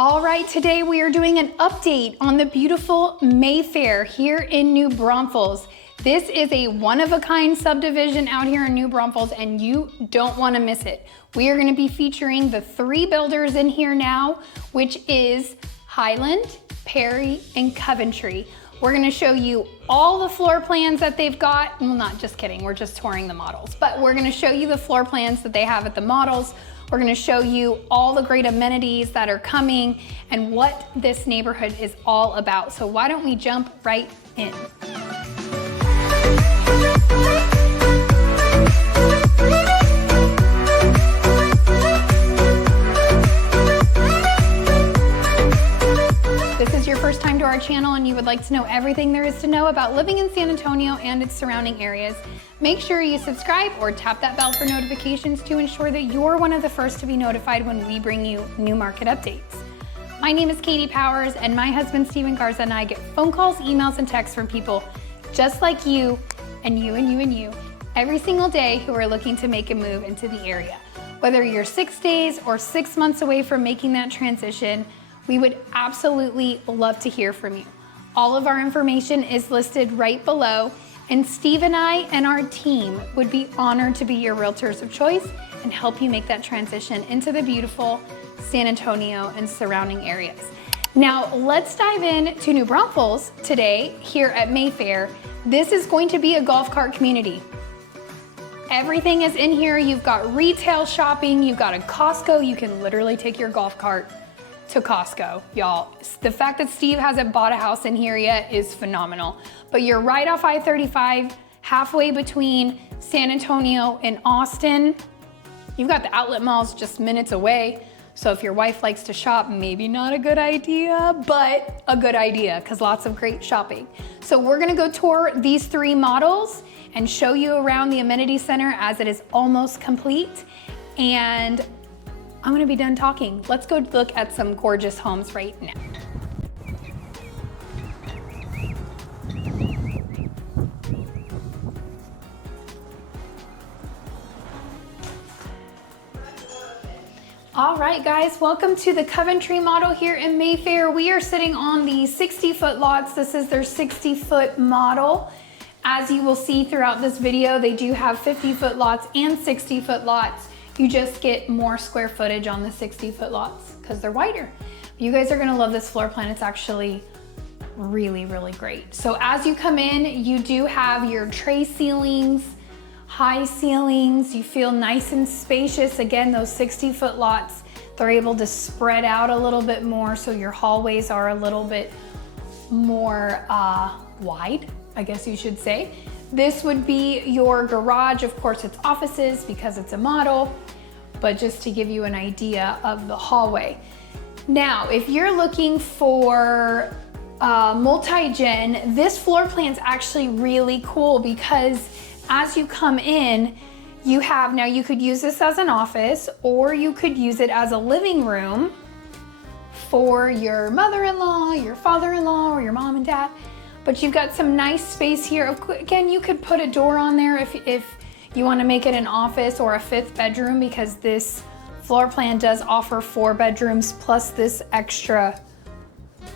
All right, today we are doing an update on the beautiful Mayfair here in New Braunfels. This is a one-of-a-kind subdivision out here in New Braunfels and you don't want to miss it. We are going to be featuring the three builders in here now, which is Highland, Perry, and Coventry. We're going to show you all the floor plans that they've got. Well, not just kidding, we're just touring the models, but we're going to show you the floor plans that they have at the models. We're going to show you all the great amenities that are coming and what this neighborhood is all about. So why don't we jump right in? If this is your first time to our channel and you would like to know everything there is to know about living in San Antonio and its surrounding areas, make sure you subscribe or tap that bell for notifications to ensure that you're one of the first to be notified when we bring you new market updates. My name is Katie Powers and my husband Steven Garza and I get phone calls, emails, and texts from people just like you and you and you and you every single day who are looking to make a move into the area. Whether you're 6 days or 6 months away from making that transition, we would absolutely love to hear from you. All of our information is listed right below, and Steve and I and our team would be honored to be your realtors of choice and help you make that transition into the beautiful San Antonio and surrounding areas. Now, let's dive in to New Braunfels today here at Mayfair. This is going to be a golf cart community. Everything is in here. You've got retail shopping, you've got a Costco. You can literally take your golf cart to Costco, y'all. The fact that Steve hasn't bought a house in here yet is phenomenal. But you're right off I-35, halfway between San Antonio and Austin. You've got the outlet malls just minutes away. So if your wife likes to shop, maybe not a good idea, but a good idea because lots of great shopping. So we're gonna go tour these three models and show you around the amenity center as it is almost complete. And I'm gonna be done talking. Let's go look at some gorgeous homes right now. All right, guys, welcome to the Coventry model here in Mayfair. We are sitting on the 60-foot lots. This is their 60-foot model. As you will see throughout this video, they do have 50-foot lots and 60-foot lots. You just get more square footage on the 60-foot lots because they're wider. You guys are gonna love this floor plan. It's actually really, really great. So as you come in, you do have your tray ceilings, high ceilings. You feel nice and spacious. Again, those 60-foot lots, they're able to spread out a little bit more, so your hallways are a little bit more wide, I guess you should say. This would be your garage. Of course, it's offices because it's a model, but just to give you an idea of the hallway. Now, if you're looking for multi-gen, this floor plan is actually really cool because as you come in, you have, now you could use this as an office or you could use it as a living room for your mother-in-law, your father-in-law, or your mom and dad. But you've got some nice space here. Again, you could put a door on there if you want to make it an office or a 5th bedroom, because this floor plan does offer 4 bedrooms plus this extra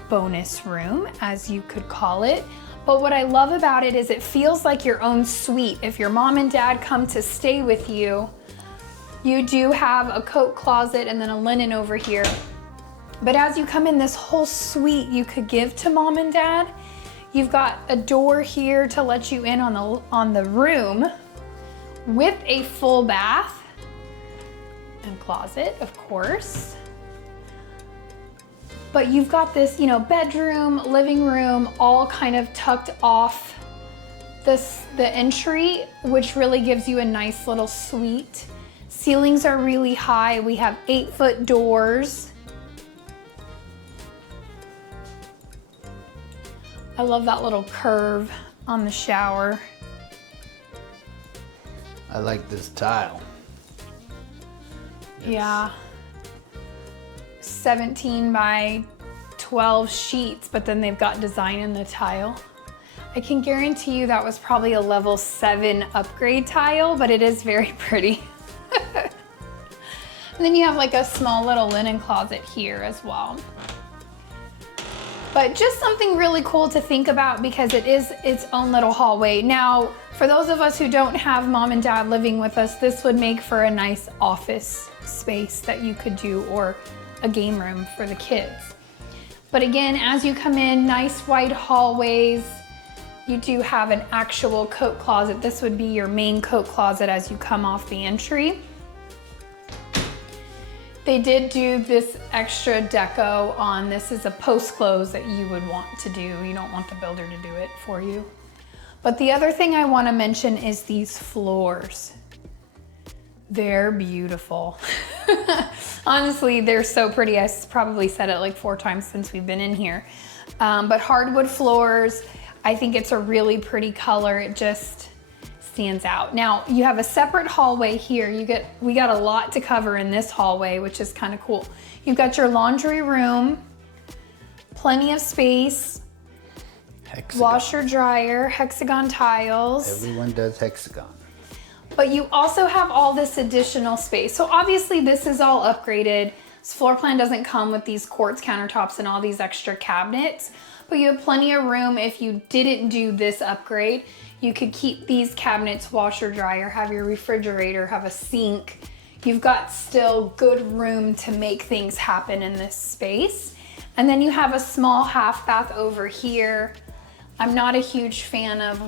bonus room, as you could call it. But what I love about it is it feels like your own suite. If your mom and dad come to stay with you, you do have a coat closet and then a linen over here. But as you come in, this whole suite you could give to mom and dad. You've got a door here to let you in on the room with a full bath and closet, of course. But you've got this, you know, bedroom, living room, all kind of tucked off the entry, which really gives you a nice little suite. Ceilings are really high. We have 8-foot doors. I love that little curve on the shower. I like this tile. Yeah. 17 by 12 sheets, but then they've got design in the tile. I can guarantee you that was probably a level 7 upgrade tile, but it is very pretty. And then you have like a small little linen closet here as well. But just something really cool to think about because it is its own little hallway. Now, for those of us who don't have mom and dad living with us, this would make for a nice office space that you could do, or a game room for the kids. But again, as you come in, nice wide hallways. You do have an actual coat closet. This would be your main coat closet as you come off the entry. They did do this extra deco on. This is a post close that you would want to do. You don't want the builder to do it for you. But the other thing I want to mention is these floors. They're beautiful. Honestly, they're so pretty. I probably said it like 4 times since we've been in here. But hardwood floors, I think it's a really pretty color. It just stands out. Now you have a separate hallway here. We got a lot to cover in this hallway, which is kind of cool. You've got your laundry room, plenty of space, Hexagon. washer dryer, hexagon tiles. Everyone does hexagon. But you also have all this additional space. So obviously this is all upgraded. This floor plan doesn't come with these quartz countertops and all these extra cabinets, but you have plenty of room. If you didn't do this upgrade, you could keep these cabinets, washer, dryer, have your refrigerator, have a sink. You've got still good room to make things happen in this space. And then you have a small half bath over here. I'm not a huge fan of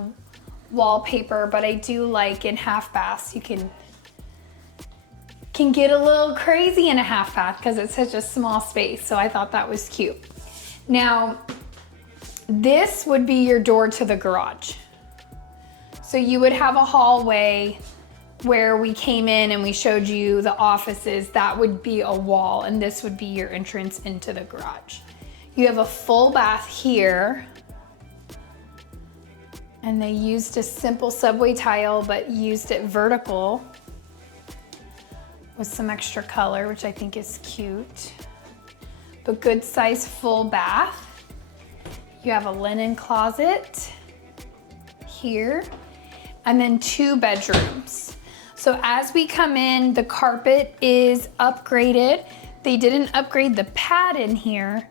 wallpaper, but I do like in half baths, you can get a little crazy in a half bath because it's such a small space. So I thought that was cute. Now, this would be your door to the garage. So you would have a hallway where we came in and we showed you the offices. That would be a wall, and this would be your entrance into the garage. You have a full bath here, and they used a simple subway tile but used it vertical with some extra color, which I think is cute. But good size full bath. You have a linen closet here, and then 2 bedrooms. So as we come in, the carpet is upgraded. They didn't upgrade the pad in here,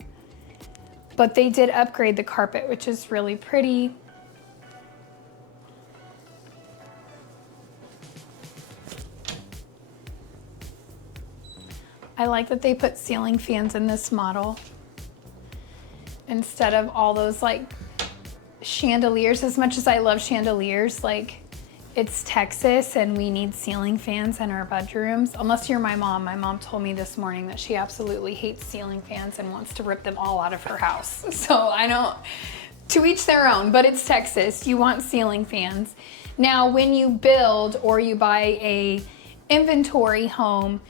but they did upgrade the carpet, which is really pretty. I like that they put ceiling fans in this model instead of all those like chandeliers. As much as I love chandeliers, like, it's Texas and we need ceiling fans in our bedrooms. Unless you're my mom. My mom told me this morning that she absolutely hates ceiling fans and wants to rip them all out of her house. So I don't, to each their own, but it's Texas. You want ceiling fans. Now, when you build or you buy a inventory home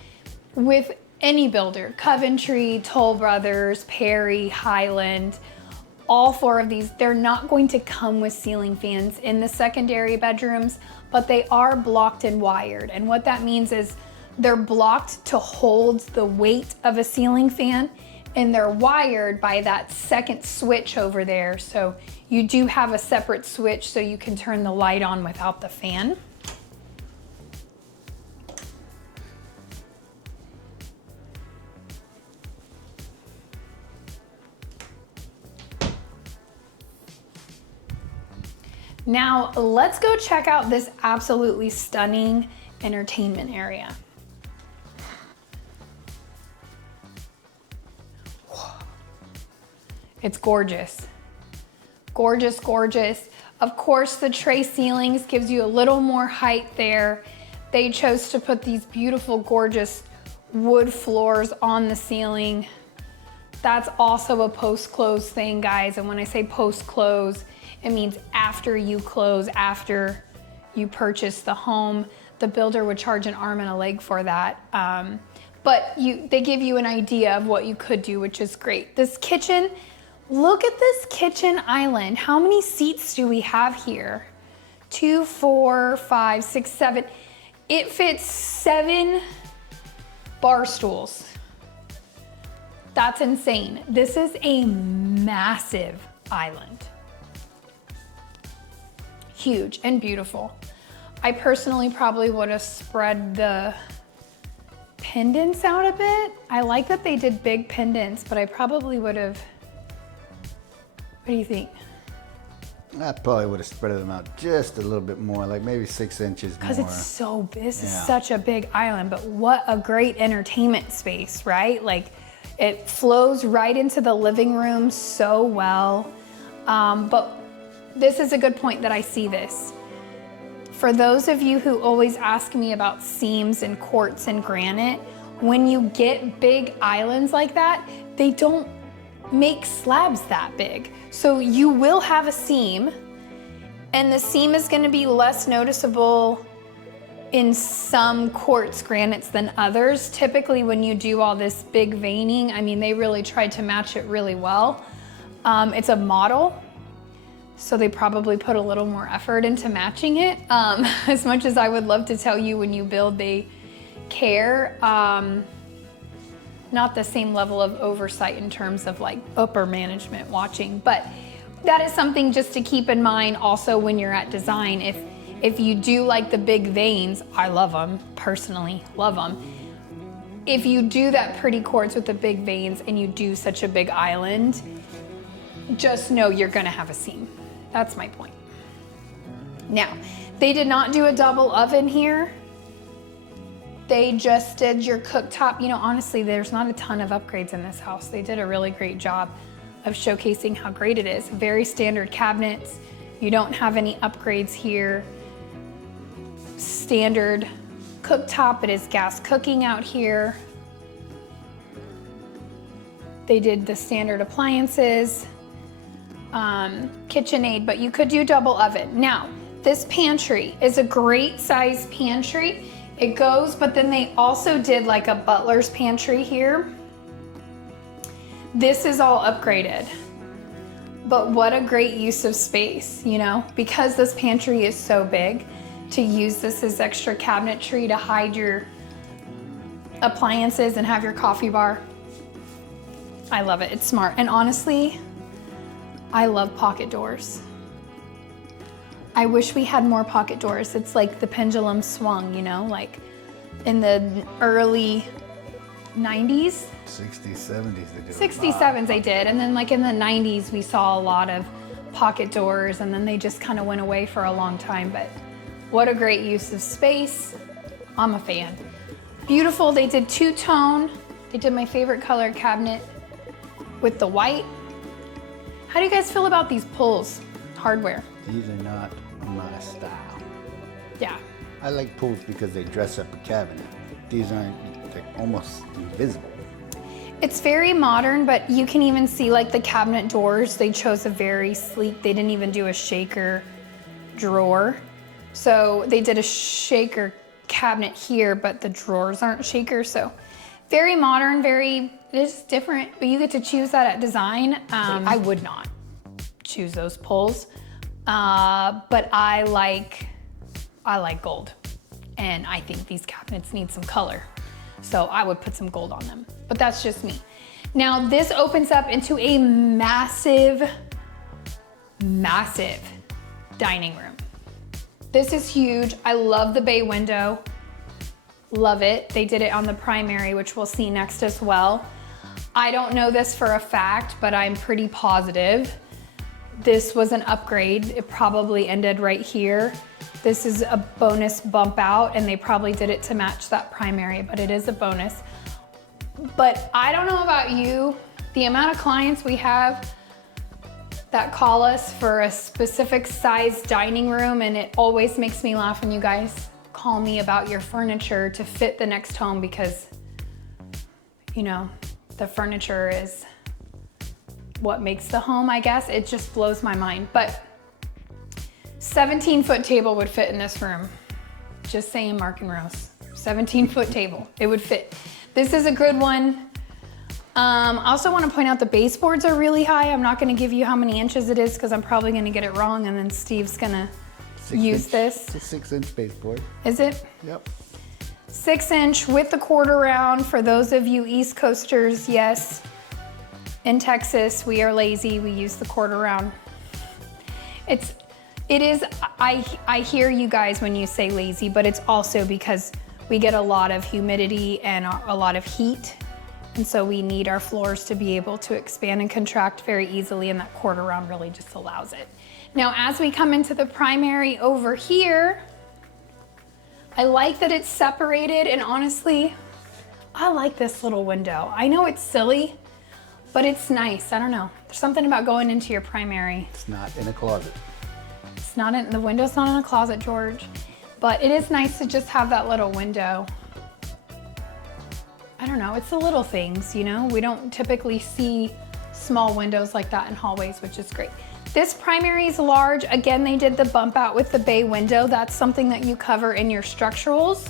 with any builder, Coventry, Toll Brothers, Perry, Highland, all 4 of these, they're not going to come with ceiling fans in the secondary bedrooms, but they are blocked and wired. And what that means is they're blocked to hold the weight of a ceiling fan, and they're wired by that second switch over there. So you do have a separate switch so you can turn the light on without the fan. Now let's go check out this absolutely stunning entertainment area. It's gorgeous. Gorgeous, gorgeous. Of course, the tray ceilings gives you a little more height there. They chose to put these beautiful, gorgeous wood floors on the ceiling. That's also a post-close thing, guys. And when I say post-close, it means after you close, after you purchase the home. The builder would charge an arm and a leg for that. But they give you an idea of what you could do, which is great. This kitchen, look at this kitchen island. How many seats do we have here? 2, 4, 5, 6, 7. It fits 7 bar stools. That's insane. This is a massive island. Huge and beautiful. I personally probably would have spread the pendants out a bit. I like that they did big pendants, but I probably would have, what do you think? I probably would have spread them out just a little bit more, like maybe 6 inches more. Because it's so big, this is such a big island, but what a great entertainment space, right? Like it flows right into the living room so well. But this is a good point that I see this. For those of you who always ask me about seams and quartz and granite, when you get big islands like that, they don't make slabs that big. So you will have a seam, and the seam is gonna be less noticeable in some quartz granites than others. Typically when you do all this big veining, I mean, they really tried to match it really well. It's a model, so they probably put a little more effort into matching it. As much as I would love to tell you when you build, they care. Not the same level of oversight in terms of like upper management watching, but that is something just to keep in mind also when you're at design. If you do like the big veins, I love them, personally love them. If you do that pretty quartz with the big veins and you do such a big island, just know you're gonna have a seam. That's my point. Now, they did not do a double oven here. They just did your cooktop. You know, honestly, there's not a ton of upgrades in this house. They did a really great job of showcasing how great it is. Very standard cabinets. You don't have any upgrades here. Standard cooktop. It is gas cooking out here. They did the standard appliances, KitchenAid, but you could do double oven. Now, this pantry is a great size pantry. It goes, but then they also did like a butler's pantry here. This is all upgraded, but what a great use of space, you know, because this pantry is so big, to use this as extra cabinetry to hide your appliances and have your coffee bar. I love it, it's smart. And honestly, I love pocket doors. I wish we had more pocket doors. It's like the pendulum swung, you know, like in the early 90s. 60s, 70s they did. 60s, 70s they did. And then like in the 90s, we saw a lot of pocket doors, and then they just kind of went away for a long time. But what a great use of space. I'm a fan. Beautiful, they did two-tone. They did my favorite color cabinet with the white. How do you guys feel about these pulls, hardware? These are not my style. Yeah. I like pulls because they dress up a cabinet. These aren't, they're almost invisible. It's very modern, but you can even see like the cabinet doors. They chose a very sleek, they didn't even do a shaker drawer. So they did a shaker cabinet here, but the drawers aren't shakers. So very modern, very, it's different, but you get to choose that at design. I would not choose those pulls, but I like gold, and I think these cabinets need some color. So I would put some gold on them, but that's just me. Now this opens up into a massive, massive dining room. This is huge. I love the bay window. Love it. They did it on the primary, which we'll see next as well. I don't know this for a fact, but I'm pretty positive this was an upgrade. It probably ended right here. This is a bonus bump out, and they probably did it to match that primary, but it is a bonus. But I don't know about you, the amount of clients we have that call us for a specific size dining room, and it always makes me laugh when you guys call me about your furniture to fit the next home, because, you know, the furniture is what makes the home, I guess. It just blows my mind. But 17-foot table would fit in this room. Just saying, Mark and Rose. 17-foot table, it would fit. This is a good one. I also want to point out the baseboards are really high. I'm not going to give you how many inches it is because I'm probably going to get it wrong, and then Steve's going to use this. It's a 6-inch baseboard. Is it? Yep. 6-inch with the quarter round. For those of you East Coasters, yes. In Texas, we are lazy. We use the quarter round. I hear you guys when you say lazy, but it's also because we get a lot of humidity and a lot of heat. And so we need our floors to be able to expand and contract very easily, and that quarter round really just allows it. Now, as we come into the primary over here, I like that it's separated, and honestly, I like this little window. I know it's silly, but it's nice. I don't know. There's something about going into your primary. It's not in a closet. It's not in, the window's not in a closet, George, but it is nice to just have that little window. I don't know, it's the little things, you know? We don't typically see small windows like that in hallways, which is great. This primary is large. Again, they did the bump out with the bay window. That's something that you cover in your structurals.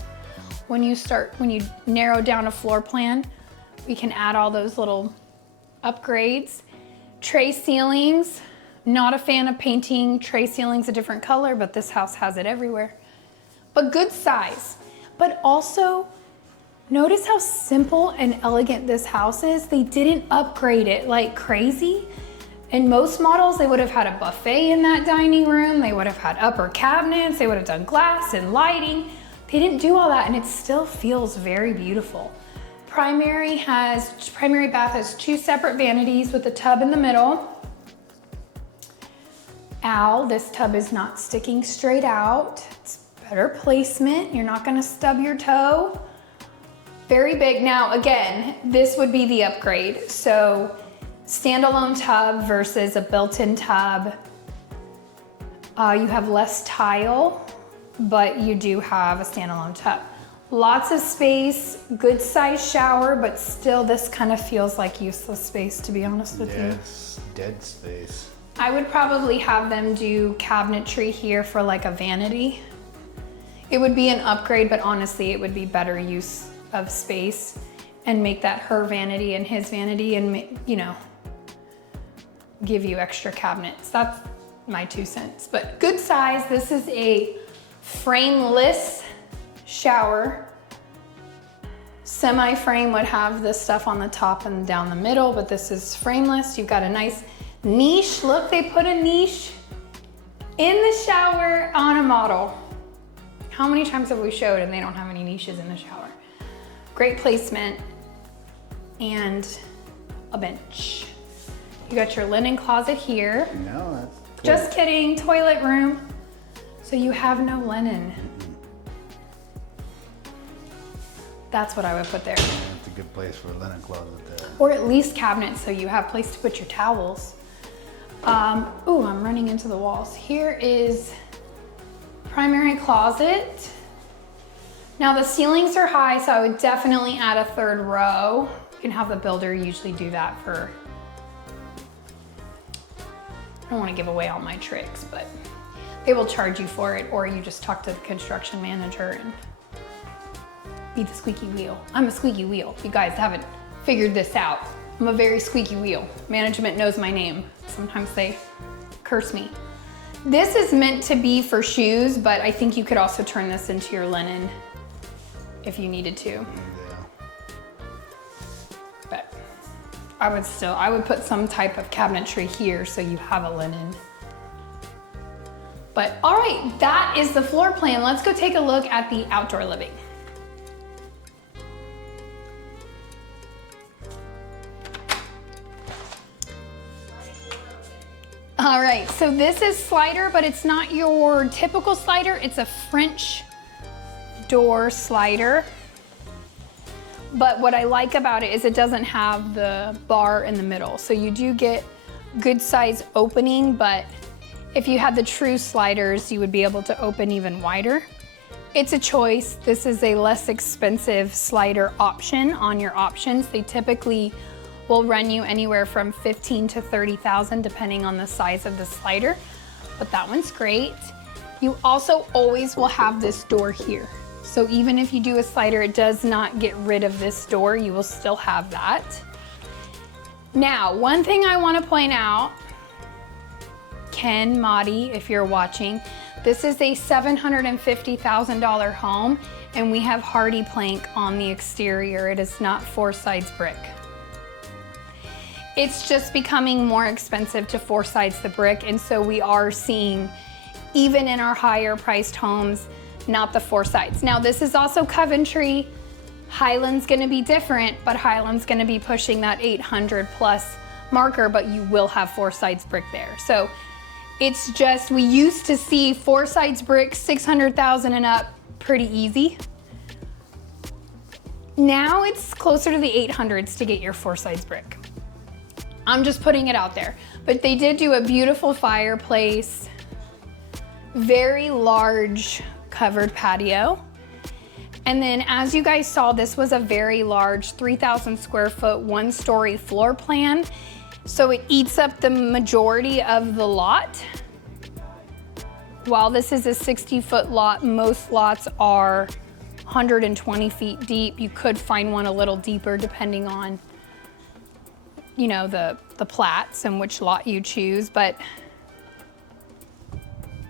When you narrow down a floor plan, we can add all those little upgrades. Tray ceilings, not a fan of painting tray ceilings a different color, but this house has it everywhere. But good size. But also, notice how simple and elegant this house is. They didn't upgrade it like crazy. In most models, they would have had a buffet in that dining room. They would have had upper cabinets. They would have done glass and lighting. They didn't do all that, and it still feels very beautiful. Primary bath has 2 separate vanities with a tub in the middle. This tub is not sticking straight out. It's better placement. You're not gonna stub your toe. Very big. Now, again, this would be the upgrade. So, standalone tub versus a built-in tub. You have less tile, but you do have a standalone tub. Lots of space, good size shower, but still this kind of feels like useless space, to be honest with you. Yes, dead space. I would probably have them do cabinetry here for like a vanity. It would be an upgrade, but honestly, it would be better use of space and make that her vanity and his vanity and, you know, give you extra cabinets. That's my 2 cents, but good size. This is a frameless shower. Semi-frame would have this stuff on the top and down the middle, but this is frameless. You've got a nice niche. Look, they put a niche in the shower on a model. How many times have we showed and they don't have any niches in the shower? Great placement and a bench. You got your linen closet here. No, that's cool. Just kidding, toilet room. So you have no linen. That's what I would put there. That's a good place for a linen closet there. Or at least cabinets so you have a place to put your towels. Ooh, I'm running into the walls. Here is primary closet. Now the ceilings are high, so I would definitely add a 3rd row. You can have the builder usually do that for, I don't want to give away all my tricks, but they will charge you for it, or you just talk to the construction manager and be the squeaky wheel. I'm a squeaky wheel. If you guys haven't figured this out, I'm a very squeaky wheel. Management knows my name. Sometimes they curse me. This is meant to be for shoes, but I think you could also turn this into your linen if you needed to. Yeah. But I would put some type of cabinetry here so you have a linen. But all right, that is the floor plan. Let's go take a look at the outdoor living. All right, so this is slider, but it's not your typical slider. It's a French door slider. But what I like about it is it doesn't have the bar in the middle. So you do get good size opening, but if you had the true sliders, you would be able to open even wider. It's a choice. This is a less expensive slider option on your options. They typically will run you anywhere from $15,000 to $30,000 depending on the size of the slider, but that one's great. You also always will have this door here. So even if you do a slider, it does not get rid of this door. You will still have that. Now, one thing I want to point out, Ken, Madi, if you're watching, this is a $750,000 home and we have hardy plank on the exterior. It is not 4 sides brick. It's just becoming more expensive to 4 sides the brick, and so we are seeing, even in our higher priced homes, not the 4 sides. Now this is also Coventry. Highland's gonna be different, but Highland's gonna be pushing that 800 plus marker, but you will have 4 sides brick there. So it's just, we used to see 4 sides brick, 600,000 and up, pretty easy. Now it's closer to the 800s to get your 4 sides brick. I'm just putting it out there. But they did do a beautiful fireplace, very large covered patio. And then as you guys saw, this was a very large 3,000 square foot, 1-story floor plan. So it eats up the majority of the lot. While this is a 60-foot lot, most lots are 120 feet deep. You could find one a little deeper depending on, you know, the plats and which lot you choose, but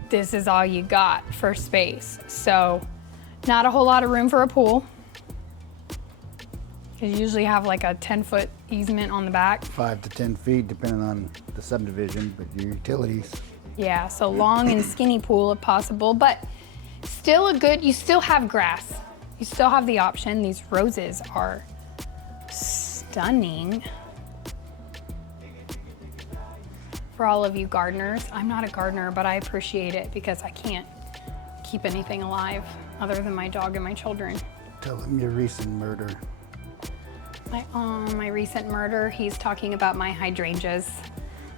this is all you got for space. So not a whole lot of room for a pool. You usually have like a 10-foot easement on the back. 5 to 10 feet, depending on the subdivision, but your utilities. Yeah, so long and skinny pool if possible, but still a good, you still have grass. You still have the option. These roses are stunning. For all of you gardeners, I'm not a gardener, but I appreciate it because I can't keep anything alive other than my dog and my children. Tell them your recent murder. My recent murder, he's talking about my hydrangeas.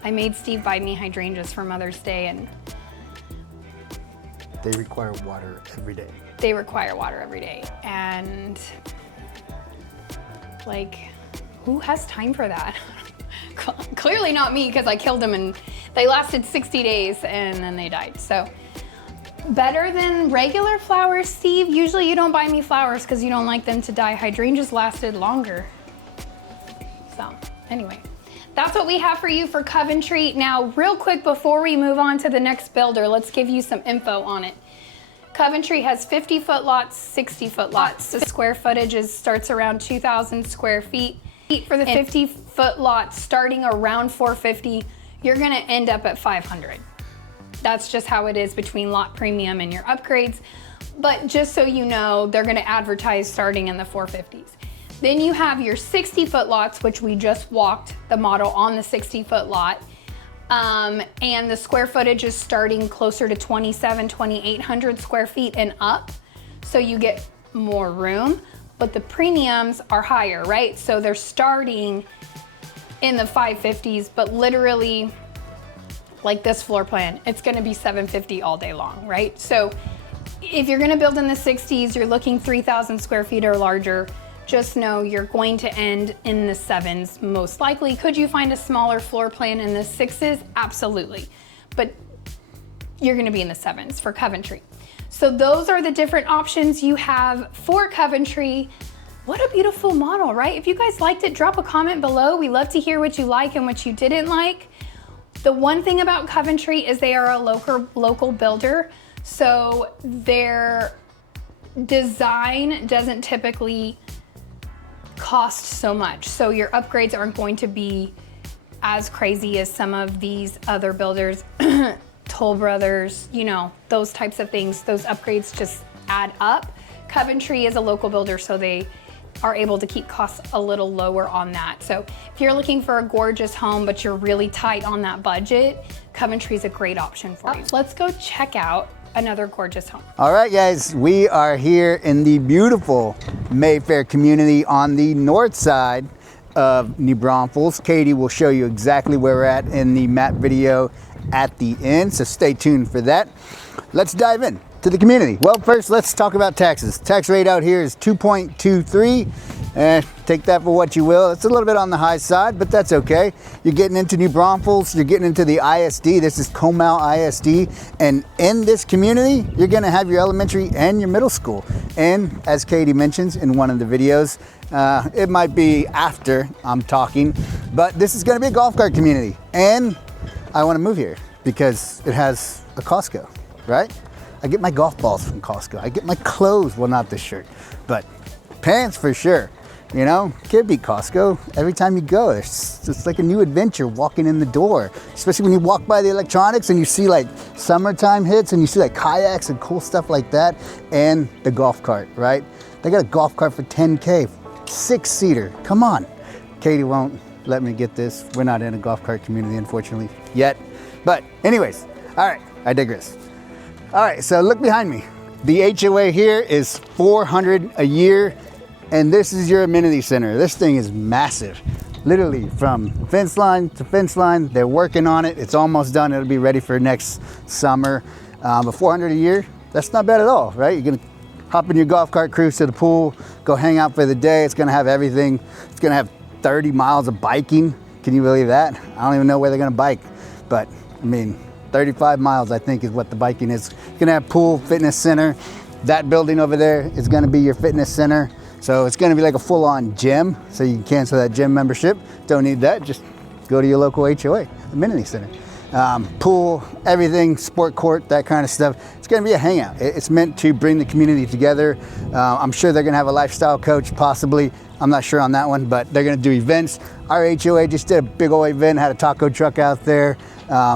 I made Steve buy me hydrangeas for Mother's Day, and they require water every day. They require water every day. And like, who has time for that? Clearly not me, because I killed them and they lasted 60 days and then they died. So better than regular flowers, Steve. Usually you don't buy me flowers because you don't like them to die. Hydrangeas lasted longer. So anyway, that's what we have for you for Coventry. Now, real quick before we move on to the next builder, let's give you some info on it. Coventry has 50-foot lots, 60-foot lots. The square footage starts around 2,000 square feet. For the 50-foot lot, starting around 450, you're gonna end up at 500. That's just how it is between lot premium and your upgrades. But just so you know, they're gonna advertise starting in the 450s. Then you have your 60-foot lots, which we just walked the model on the 60-foot lot. And the square footage is starting closer to 2,800 square feet and up. So you get more room. But the premiums are higher, right? So they're starting in the 550s, but literally like this floor plan, it's gonna be 750 all day long, right? So if you're gonna build in the 60s, you're looking 3,000 square feet or larger, just know you're going to end in the 7s most likely. Could you find a smaller floor plan in the 6s? Absolutely. But you're gonna be in the 7s for Coventry. So those are the different options you have for Coventry. What a beautiful model, right? If you guys liked it, drop a comment below. We love to hear what you like and what you didn't like. The one thing about Coventry is they are a local builder, so their design doesn't typically cost so much. So your upgrades aren't going to be as crazy as some of these other builders. Toll Brothers, you know, those types of things, those upgrades just add up. Coventry is a local builder, so they are able to keep costs a little lower on that. So if you're looking for a gorgeous home, but you're really tight on that budget, Coventry is a great option for you. Let's go check out another gorgeous home. All right, guys, we are here in the beautiful Mayfair community on the north side of New Braunfels. Katie will show you exactly where we're at in the map video at the end, so stay tuned for that. Let's dive in to the community. Well, first let's talk about taxes. Tax rate out here is 2.23, and take that for what you will. It's a little bit on the high side, but that's okay. You're getting into New Braunfels, you're getting into the ISD. This is Comal ISD, and in this community you're gonna have your elementary and your middle school. And as Katie mentions in one of the videos, it might be after I'm talking, but this is gonna be a golf cart community, and I want to move here because it has a Costco, right? I get my golf balls from Costco. I get my clothes, well, not this shirt, but pants for sure. You know, can't beat Costco. Every time you go, it's like a new adventure walking in the door. Especially when you walk by the electronics and you see like summertime hits and you see like kayaks and cool stuff like that, and the golf cart, right? They got a golf cart for 10K, 6-seater. Come on. Katie won't let me get this. We're not in a golf cart community, unfortunately, yet. But anyways, all right, I digress. All right, so look behind me. The HOA here is $400 a year. And this is your amenity center. This thing is massive. Literally from fence line to fence line. They're working on it. It's almost done. It'll be ready for next summer. But $400 a year, that's not bad at all, right? You're gonna hop in your golf cart, cruise to the pool, go hang out for the day. It's gonna have everything. It's gonna have 30 miles of biking. Can you believe that? I don't even know where they're gonna bike. But I mean, 35 miles I think is what the biking is. It's gonna have pool, fitness center. That building over there is gonna be your fitness center. So it's gonna be like a full-on gym, so you can cancel that gym membership. Don't need that, just go to your local HOA, amenity center. Pool, everything, sport court, that kind of stuff. It's gonna be a hangout. It's meant to bring the community together. I'm sure they're gonna have a lifestyle coach, possibly. I'm not sure on that one, but they're gonna do events. Our HOA just did a big old event, had a taco truck out there.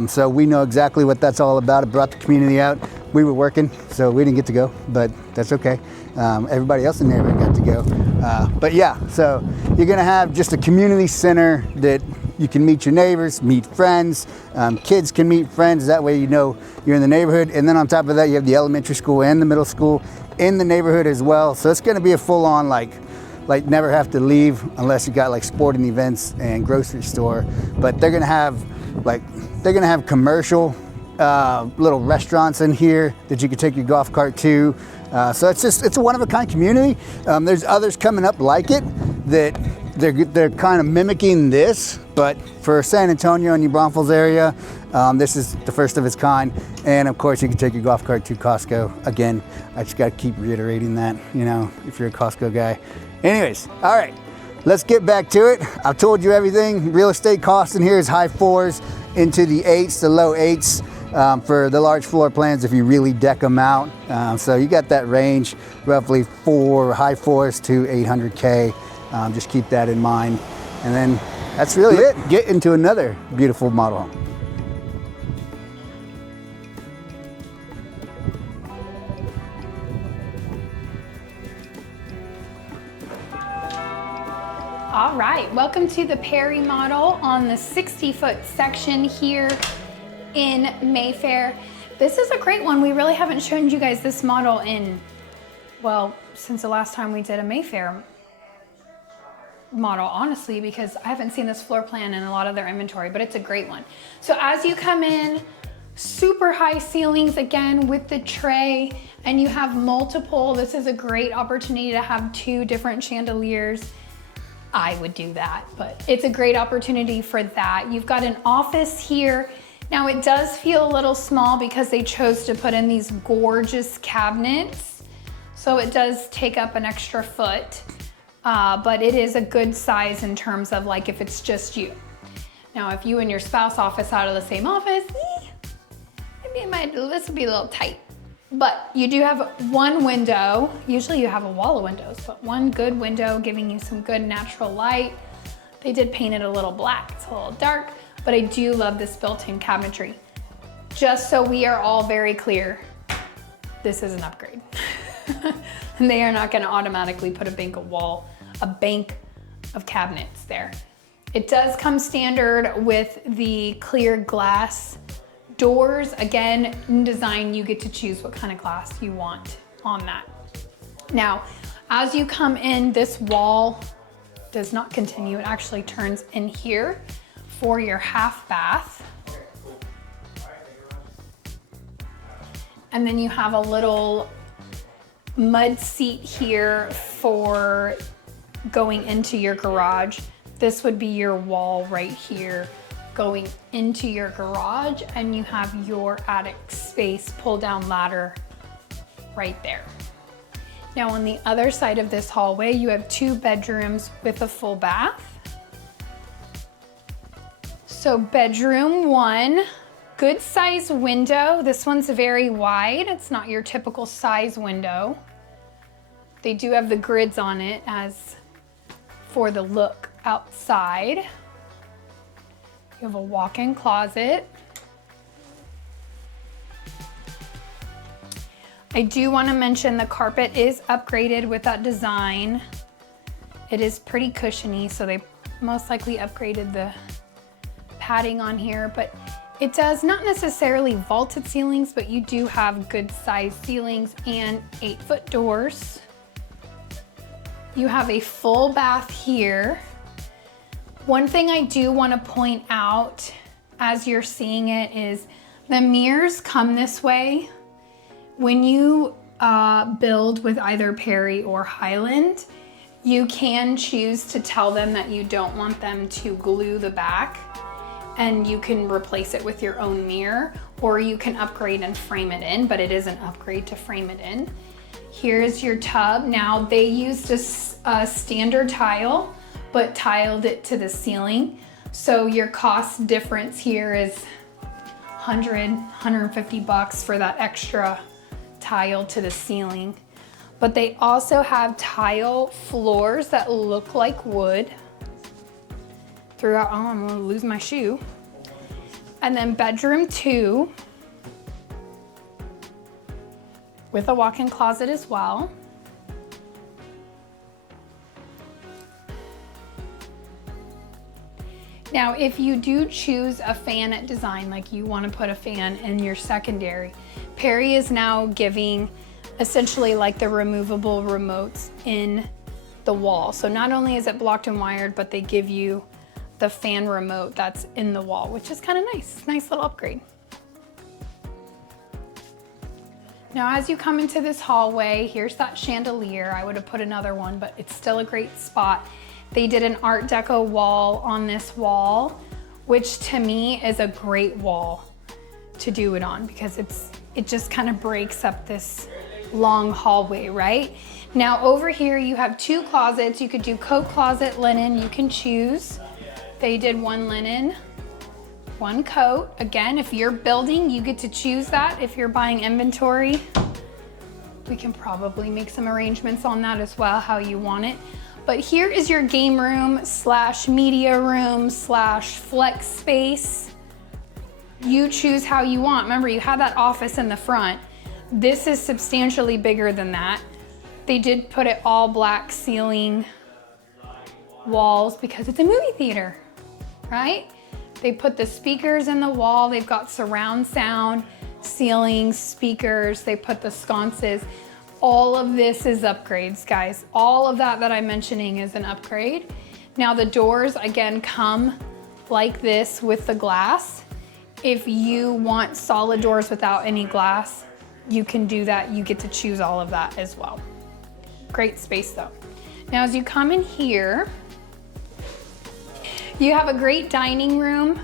So we know exactly what that's all about. It brought the community out. We were working, so we didn't get to go, but that's okay. Everybody else in the neighborhood got to go. But yeah, so you're gonna have just a community center that you can meet your neighbors, meet friends, kids can meet friends, that way you know you're in the neighborhood. And then on top of that, you have the elementary school and the middle school in the neighborhood as well. So it's gonna be a full-on like never have to leave unless you got like sporting events and grocery store. But they're gonna have commercial little restaurants in here that you can take your golf cart to. So it's a one-of-a-kind community. There's others coming up like it that they're kind of mimicking this, but for San Antonio and New Braunfels area, this is the first of its kind. And of course, you can take your golf cart to Costco. Again, I just got to keep reiterating that, you know, if you're a Costco guy. Anyways, all right, let's get back to it. I've told you everything. Real estate cost in here is high 4s into the 8s to low 8s. For the large floor plans if you really deck them out. So you got that range, roughly high 4s to 800K. Just keep that in mind. And then that's really it. Get into another beautiful model home. All right, welcome to the Perry model on the 60-foot section here in Mayfair. This is a great one. We really haven't shown you guys this model in, well, since the last time we did a Mayfair model, honestly, because I haven't seen this floor plan in a lot of their inventory, but it's a great one. So as you come in, super high ceilings again with the tray, and you have multiple. This is a great opportunity to have 2 different chandeliers. I would do that, but it's a great opportunity for that. You've got an office here. Now it does feel a little small because they chose to put in these gorgeous cabinets. So it does take up an extra foot, but it is a good size in terms of like if it's just you. Now if you and your spouse office out of the same office, this would be a little tight. But you do have one window. Usually you have a wall of windows, but one good window giving you some good natural light. They did paint it a little black, it's a little dark. But I do love this built-in cabinetry. Just so we are all very clear, this is an upgrade. And they are not gonna automatically put a bank of cabinets there. It does come standard with the clear glass doors. Again, in design, you get to choose what kind of glass you want on that. Now, as you come in, this wall does not continue. It actually turns in here for your half bath. And then you have a little mud seat here for going into your garage. This would be your wall right here going into your garage, and you have your attic space pull down ladder right there. Now on the other side of this hallway, you have 2 bedrooms with a full bath. So bedroom 1, good size window. This one's very wide. It's not your typical size window. They do have the grids on it as for the look outside. You have a walk-in closet. I do want to mention the carpet is upgraded with that design. It is pretty cushiony, so they most likely upgraded the padding on here, but it does not necessarily vaulted ceilings, but you do have good sized ceilings and 8-foot doors. You have a full bath here. One thing I do want to point out as you're seeing it is the mirrors come this way. When you build with either Perry or Highland, you can choose to tell them that you don't want them to glue the back, and you can replace it with your own mirror, or you can upgrade and frame it in, but it is an upgrade to frame it in. Here's your tub. Now they used a standard tile, but tiled it to the ceiling. So your cost difference here is $150 for that extra tile to the ceiling. But they also have tile floors that look like wood throughout. Oh, I'm gonna lose my shoe. And then bedroom 2 with a walk-in closet as well. Now, if you do choose a fan design, like you want to put a fan in your secondary, Perry is now giving essentially like the removable remotes in the wall. So not only is it blocked and wired, but they give you the fan remote that's in the wall, which is kind of nice. Nice little upgrade. Now, as you come into this hallway, here's that chandelier. I would have put another one, but it's still a great spot. They did an Art Deco wall on this wall, which to me is a great wall to do it on because it just kind of breaks up this long hallway, right? Now over here you have 2 closets. You could do coat closet, linen, you can choose. They did 1 linen, 1 coat. Again, if you're building, you get to choose that. If you're buying inventory, we can probably make some arrangements on that as well, how you want it. But here is your game room / media room / flex space. You choose how you want. Remember, you have that office in the front. This is substantially bigger than that. They did put it all black ceiling walls because it's a movie theater, right? They put the speakers in the wall. They've got surround sound, ceilings, speakers. They put the sconces. All of this is upgrades, guys. All of that I'm mentioning is an upgrade. Now the doors, again, come like this with the glass. If you want solid doors without any glass, you can do that. You get to choose all of that as well. Great space though. Now as you come in here, you have a great dining room.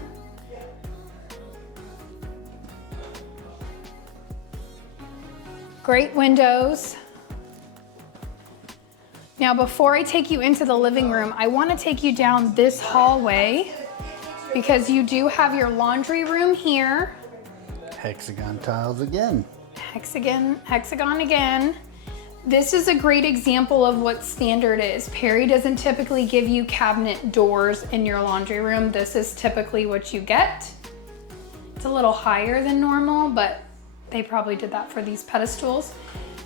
Great windows. Now before I take you into the living room, I want to take you down this hallway because you do have your laundry room here. Hexagon tiles again. Hexagon again. This is a great example of what standard is. Perry doesn't typically give you cabinet doors in your laundry room. This is typically what you get. It's a little higher than normal, but they probably did that for these pedestals.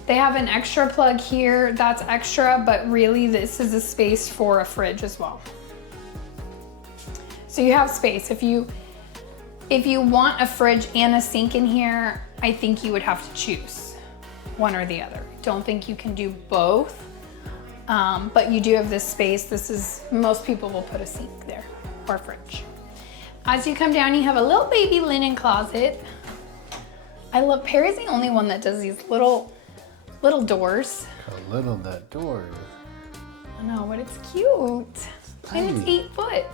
They have an extra plug here. That's extra, but really this is a space for a fridge as well. So you have space. If you want a fridge and a sink in here, I think you would have to choose one or the other. Don't think you can do both, but you do have this space. Most people will put a sink there or a fridge. As you come down, you have a little baby linen closet. I love, Perry's the only one that does these little doors. How little that door is. I know, but it's cute. Tiny. And it's 8 foot.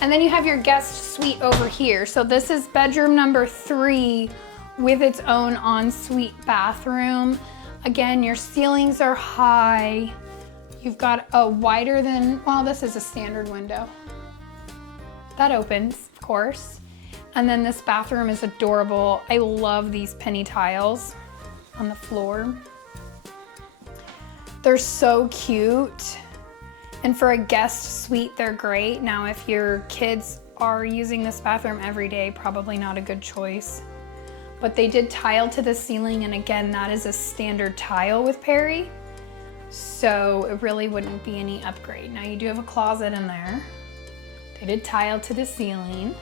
And then you have your guest suite over here. So this is bedroom number 3 with its own ensuite bathroom. Again, your ceilings are high. You've got a wider than, well, this is a standard window. That opens, of course. And then this bathroom is adorable. I love these penny tiles on the floor. They're so cute. And for a guest suite, they're great. Now, if your kids are using this bathroom every day, probably not a good choice. But they did tile to the ceiling, and again, that is a standard tile with Perry. So it really wouldn't be any upgrade. Now you do have a closet in there. They did tile to the ceiling.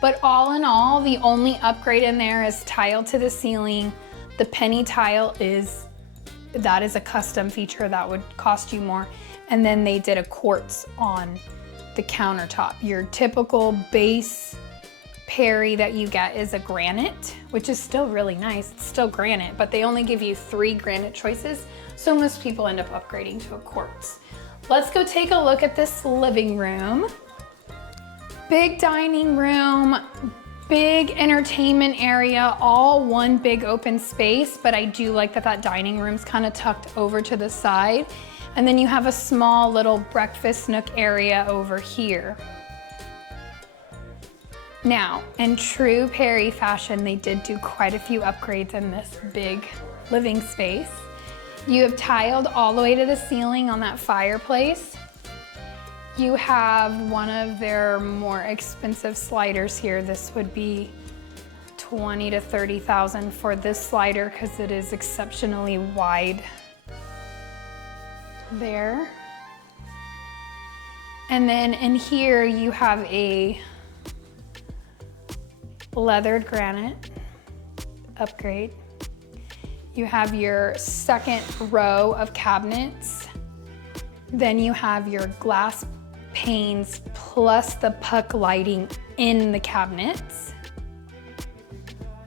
But all in all, the only upgrade in there is tile to the ceiling. The penny tile that is a custom feature that would cost you more. And then they did a quartz on the countertop. Your typical base Perry that you get is a granite, which is still really nice. It's still granite, but they only give you 3 granite choices. So most people end up upgrading to a quartz. Let's go take a look at this living room. Big dining room, big entertainment area, all one big open space, but I do like that dining room's kind of tucked over to the side. And then you have a small little breakfast nook area over here. Now, in true Perry fashion, they did do quite a few upgrades in this big living space. You have tiled all the way to the ceiling on that fireplace. You have one of their more expensive sliders here. This would be $20,000 to $30,000 for this slider because it is exceptionally wide there. And then in here you have a leathered granite upgrade. You have your second row of cabinets. Then you have your glass panes plus the puck lighting in the cabinets.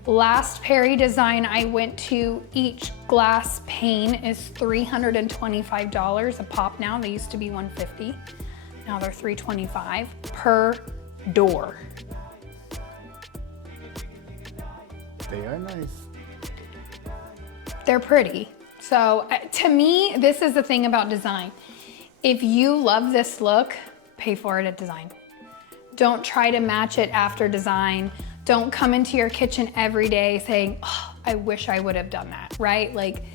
Last Perry design I went to, each glass pane is $325 a pop now. They used to be $150. Now they're $325 per door. They are nice. They're pretty. So to me, this is the thing about design. If you love this look, pay for it at design. Don't try to match it after design. Don't come into your kitchen every day saying, oh, I wish I would have done that, right? Like,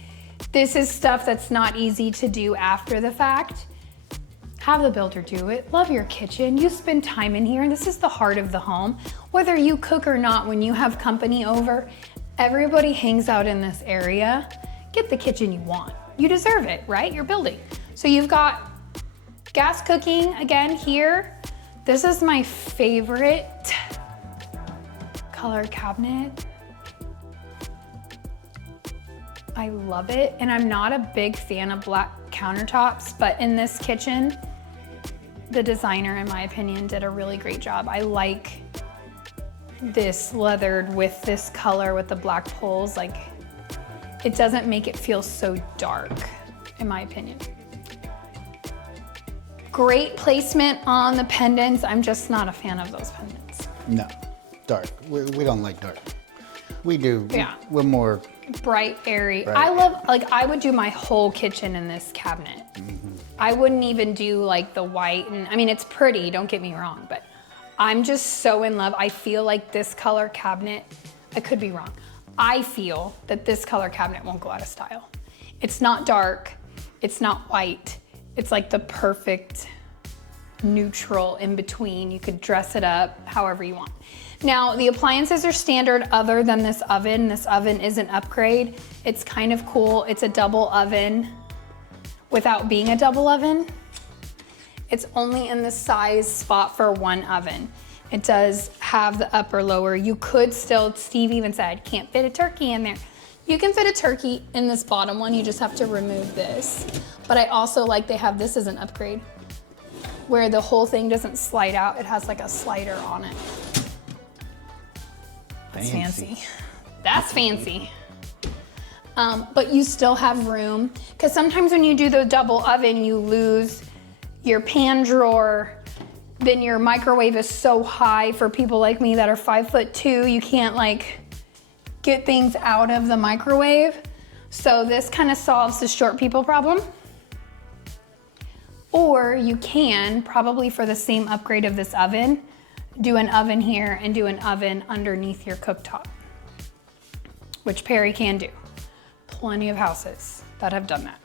this is stuff that's not easy to do after the fact. Have the builder do it. Love your kitchen. You spend time in here, and this is the heart of the home. Whether you cook or not, when you have company over, everybody hangs out in this area. Get the kitchen you want. You deserve it, right? You're building. So you've got gas cooking again here. This is my favorite color cabinet. I love it. And I'm not a big fan of black countertops, but in this kitchen, the designer, in my opinion, did a really great job. I like this leathered with this color with the black poles. Like, it doesn't make it feel so dark, in my opinion. Great placement on the pendants. I'm just not a fan of those pendants. No, dark. We don't like dark. We do. Yeah. We're more bright, airy. Right. I love, like, I would do my whole kitchen in this cabinet. I wouldn't even do like the white, and I mean, it's pretty, don't get me wrong, but I'm just so in love. I feel like this color cabinet, I could be wrong. I feel that this color cabinet won't go out of style. It's not dark, it's not white. It's like the perfect neutral in between. You could dress it up however you want. Now, the appliances are standard other than this oven. This oven is an upgrade. It's kind of cool. It's a double oven without being a double oven. It's only in the size spot for one oven. It does have the upper lower. You could still, Steve even said, can't fit a turkey in there. You can fit a turkey in this bottom one. You just have to remove this. But I also like they have this as an upgrade where the whole thing doesn't slide out. It has like a slider on it. That's fancy. That's fancy. But you still have room, because sometimes when you do the double oven, you lose your pan drawer. Then your microwave is so high for people like me that are 5'2". You can't like get things out of the microwave. So this kind of solves the short people problem. Or you can, probably for the same upgrade of this oven, do an oven here and do an oven underneath your cooktop, which Perry can do. Plenty of houses that have done that.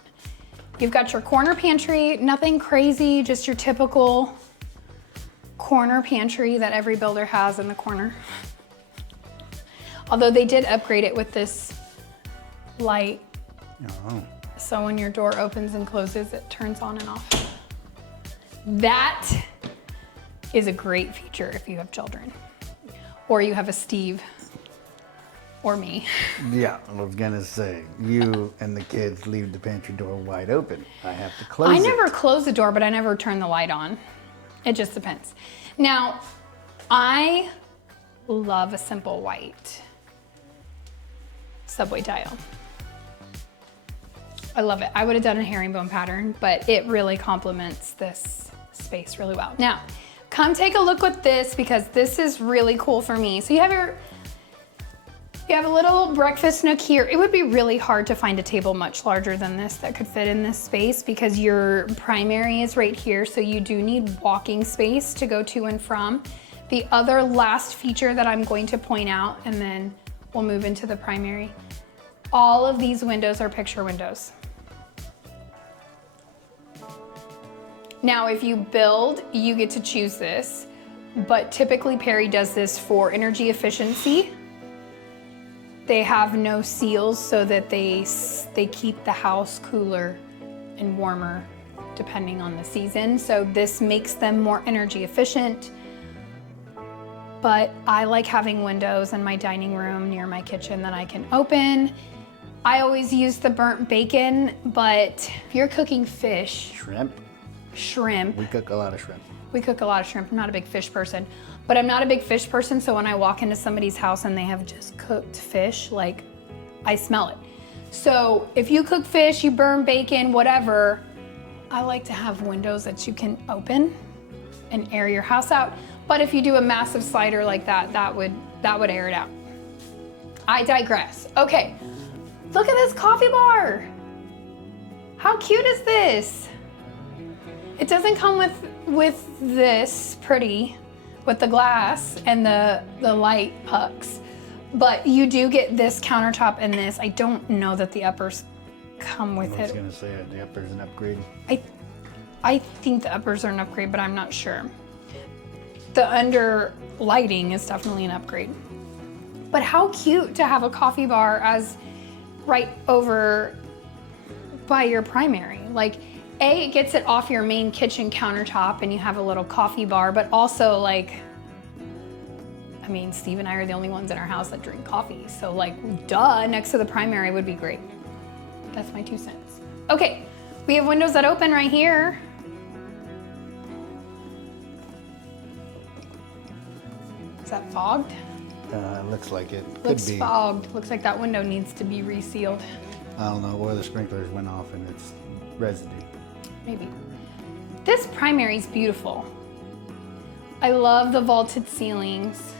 You've got your corner pantry, nothing crazy, just your typical corner pantry that every builder has in the corner. Although they did upgrade it with this light. Oh. So when your door opens and closes, it turns on and off. That is a great feature if you have children. Or you have a Steve. Or me. Yeah, I was gonna say, you and the kids leave the pantry door wide open. I have to close it. I never close the door, but I never turn the light on. It just depends. Now, I love a simple white subway tile. I love it. I would have done a herringbone pattern, but it really complements this space really well. Now, come take a look at this because this is really cool for me. So you have a little breakfast nook here. It would be really hard to find a table much larger than this that could fit in this space because your primary is right here, so you do need walking space to go to and from. The other last feature that I'm going to point out, and then we'll move into the primary, all of these windows are picture windows. Now, if you build, you get to choose this, but typically Perry does this for energy efficiency. They have no seals so that they keep the house cooler and warmer depending on the season. So this makes them more energy efficient. But I like having windows in my dining room near my kitchen that I can open. I always use the burnt bacon, but if you're cooking fish. Shrimp. We cook a lot of shrimp. We cook a lot of shrimp. I'm not a big fish person, but I'm not a big fish person. So when I walk into somebody's house and they have just cooked fish, like I smell it. So if you cook fish, you burn bacon, whatever, I like to have windows that you can open and air your house out. But if you do a massive slider like that, that would air it out. I digress. Okay, look at this coffee bar. How cute is this? It doesn't come with this pretty, with the glass and the light pucks, but you do get this countertop and this. I don't know that the uppers come with it. I was gonna say the upper's an upgrade. I think the uppers are an upgrade, but I'm not sure. The under lighting is definitely an upgrade. But how cute to have a coffee bar as right over by your primary. Like, it gets it off your main kitchen countertop and you have a little coffee bar, but also like, I mean, Steve and I are the only ones in our house that drink coffee. So like, duh, next to the primary would be great. That's my 2 cents. Okay, we have windows that open right here. Is that fogged? Looks like it. Looks Could be. fogged. Looks like that window needs to be resealed. I don't know, or the sprinklers went off and it's residue. Maybe. This primary is beautiful. I love the vaulted ceilings.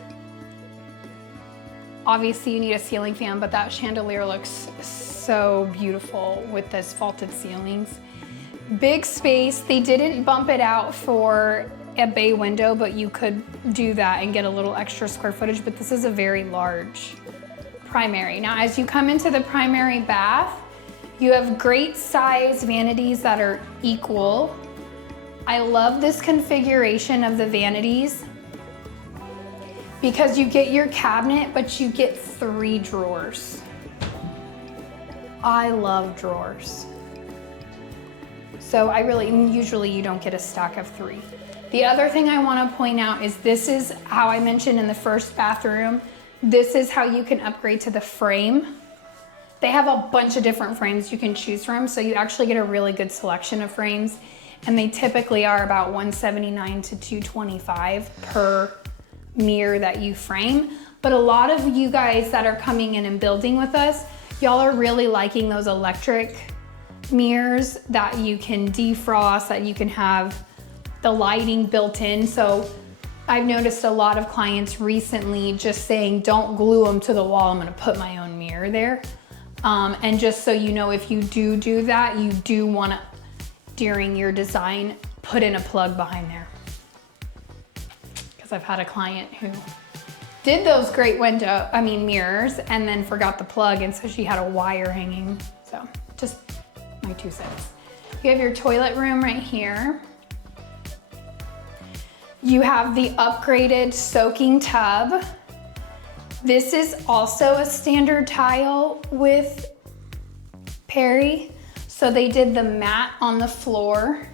Obviously you need a ceiling fan, but that chandelier looks so beautiful with this vaulted ceilings. Big space. They didn't bump it out for a bay window, but you could do that and get a little extra square footage, but this is a very large primary. Now, as you come into the primary bath, you have great size vanities that are equal. I love this configuration of the vanities because you get your cabinet, but you get 3 drawers. I love drawers. So usually you don't get a stack of 3. The other thing I want to point out is this is how I mentioned in the first bathroom. This is how you can upgrade to the frame. They have a bunch of different frames you can choose from, so you actually get a really good selection of frames, and they typically are about $179 to $225 per mirror that you frame. But a lot of you guys that are coming in and building with us, y'all are really liking those electric mirrors that you can defrost, that you can have the lighting built in. So I've noticed a lot of clients recently just saying, don't glue them to the wall, I'm gonna put my own mirror there. And just so you know, if you do that, you do wanna, during your design, put in a plug behind there. Because I've had a client who did those great mirrors and then forgot the plug, and so she had a wire hanging. So just my 2 cents. You have your toilet room right here. You have the upgraded soaking tub. This is also a standard tile with Perry. So they did the matte on the floor,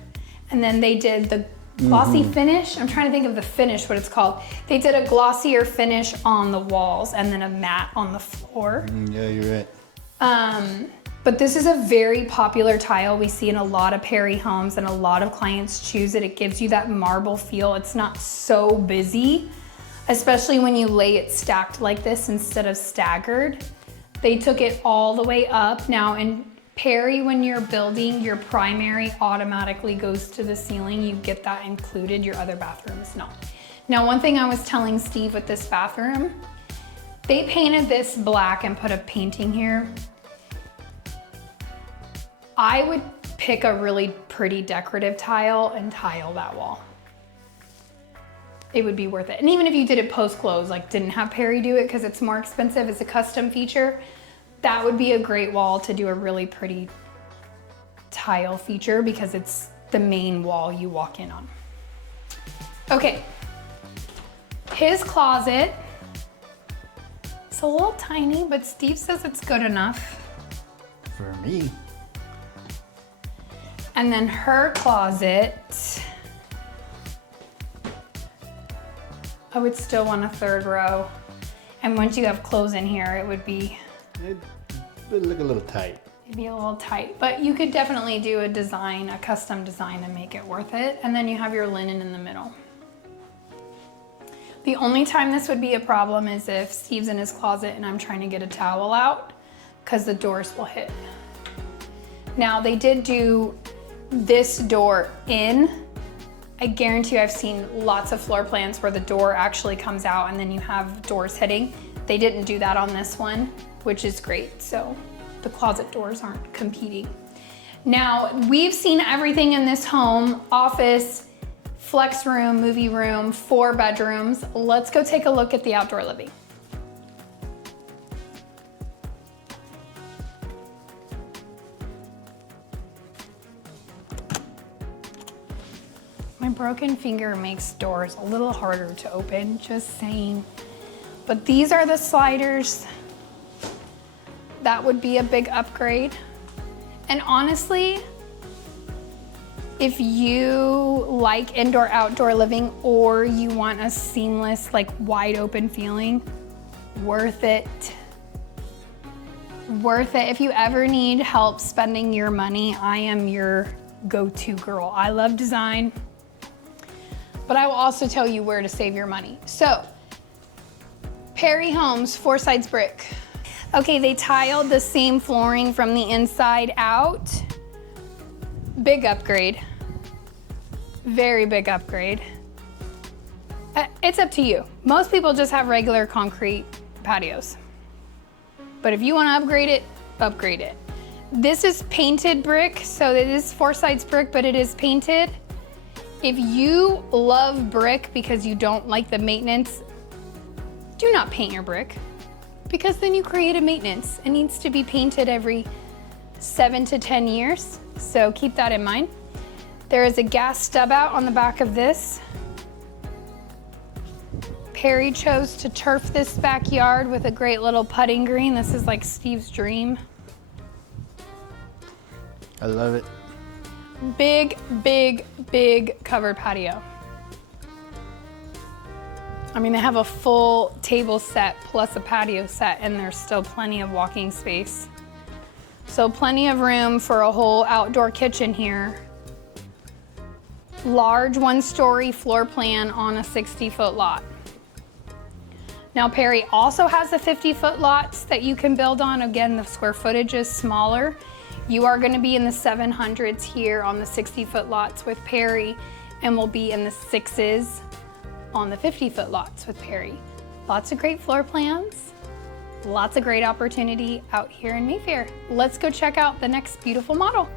and then they did the glossy finish. I'm trying to think of the finish, what it's called. They did a glossier finish on the walls and then a matte on the floor. Yeah, you're right. But this is a very popular tile we see in a lot of Perry homes, and a lot of clients choose it. It gives you that marble feel. It's not so busy, especially when you lay it stacked like this instead of staggered. They took it all the way up. Now in Perry, when you're building, your primary automatically goes to the ceiling. You get that included, your other bathrooms not. Now, one thing I was telling Steve with this bathroom, they painted this black and put a painting here. I would pick a really pretty decorative tile and tile that wall. It would be worth it. And even if you did it post-close, like didn't have Perry do it because it's more expensive, it's a custom feature, that would be a great wall to do a really pretty tile feature because it's the main wall you walk in on. Okay, his closet, it's a little tiny, but Steve says it's good enough. For me. And then her closet, I would still want a third row. And once you have clothes in here, it would be, It would look a little tight. it'd be a little tight, but you could definitely do a design, a custom design, and make it worth it. And then you have your linen in the middle. The only time this would be a problem is if Steve's in his closet and I'm trying to get a towel out, because the doors will hit. Now they did do this door in. I guarantee you I've seen lots of floor plans where the door actually comes out and then you have doors hitting. They didn't do that on this one, which is great. So the closet doors aren't competing. Now, we've seen everything in this home: office, flex room, movie room, 4 bedrooms. Let's go take a look at the outdoor living. My broken finger makes doors a little harder to open, just saying. But these are the sliders. That would be a big upgrade. And honestly, if you like indoor outdoor living or you want a seamless, like wide open feeling, worth it. Worth it. If you ever need help spending your money, I am your go-to girl. I love design, but I will also tell you where to save your money. So, Perry Homes, 4 sides brick. Okay, they tiled the same flooring from the inside out. Big upgrade. Very big upgrade. It's up to you. Most people just have regular concrete patios. But if you want to upgrade it, upgrade it. This is painted brick, so it is 4 sides brick, but it is painted. If you love brick because you don't like the maintenance, do not paint your brick, because then you create a maintenance. It needs to be painted every 7 to 10 years, so keep that in mind. There is a gas stub out on the back of this. Perry chose to turf this backyard with a great little putting green. This is like Steve's dream. I love it. Big, big, big covered patio. I mean, they have a full table set plus a patio set, and there's still plenty of walking space. So plenty of room for a whole outdoor kitchen here. Large 1-story floor plan on a 60-foot lot. Now, Perry also has the 50-foot lots that you can build on. Again, the square footage is smaller. You are gonna be in the 700s here on the 60-foot lots with Perry, and will be in the 6s on the 50-foot lots with Perry. Lots of great floor plans, lots of great opportunity out here in Mayfair. Let's go check out the next beautiful model.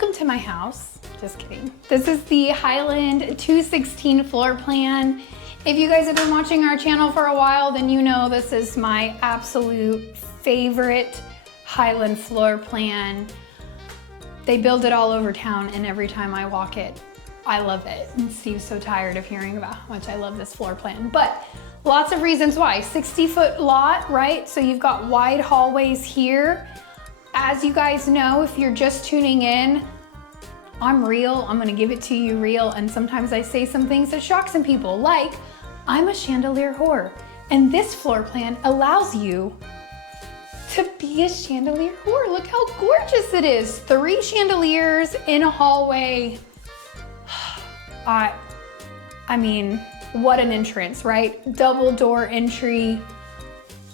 welcome to my house. Just kidding. This is the Highland 216 floor plan. If you guys have been watching our channel for a while, then you know this is my absolute favorite Highland floor plan. They build it all over town, and every time I walk it, I love it. And Steve's so tired of hearing about how much I love this floor plan, but lots of reasons why. 60-foot lot, right? So you've got wide hallways here. As you guys know, if you're just tuning in, I'm real, I'm gonna give it to you real, and sometimes I say some things that shock some people, like, I'm a chandelier whore, and this floor plan allows you to be a chandelier whore. Look how gorgeous it is. 3 chandeliers in a hallway. I mean, what an entrance, right? Double door entry,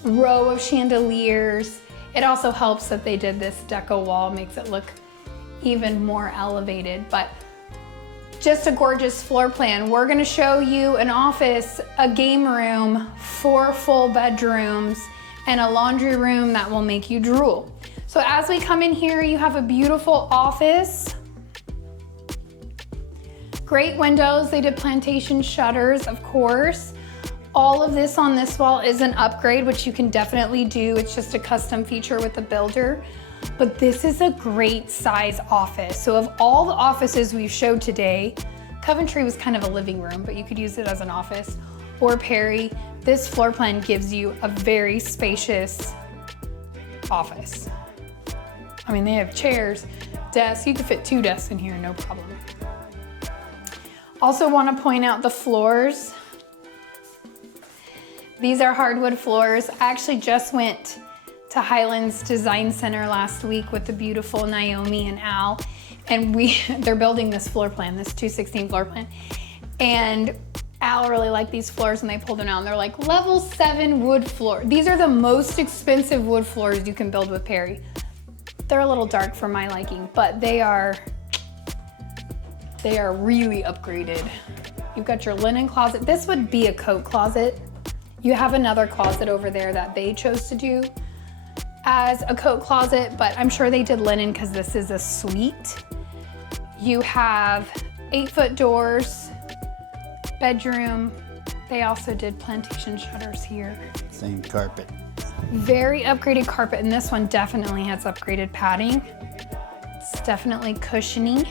row of chandeliers. It also helps that they did this deco wall, makes it look even more elevated, but just a gorgeous floor plan. We're gonna show you an office, a game room, 4 full bedrooms, and a laundry room that will make you drool. So as we come in here, you have a beautiful office. Great windows, they did plantation shutters, of course. All of this on this wall is an upgrade, which you can definitely do. It's just a custom feature with the builder. But this is a great size office. So of all the offices we've showed today, Coventry was kind of a living room, but you could use it as an office, or Perry. This floor plan gives you a very spacious office. I mean, they have chairs, desks. You could fit 2 desks in here, no problem. Also want to point out the floors. These are hardwood floors. I actually just went to Highland's Design Center last week with the beautiful Naomi and Al, and they're building this floor plan, this 216 floor plan, and Al really liked these floors, and they pulled them out, and they're like level 7 wood floor. These are the most expensive wood floors you can build with Perry. They're a little dark for my liking, but they are really upgraded. You've got your linen closet. This would be a coat closet. You have another closet over there that they chose to do as a coat closet, but I'm sure they did linen because this is a suite. You have 8-foot doors, bedroom. They also did plantation shutters here. Same carpet. Very upgraded carpet, and this one definitely has upgraded padding. It's definitely cushiony.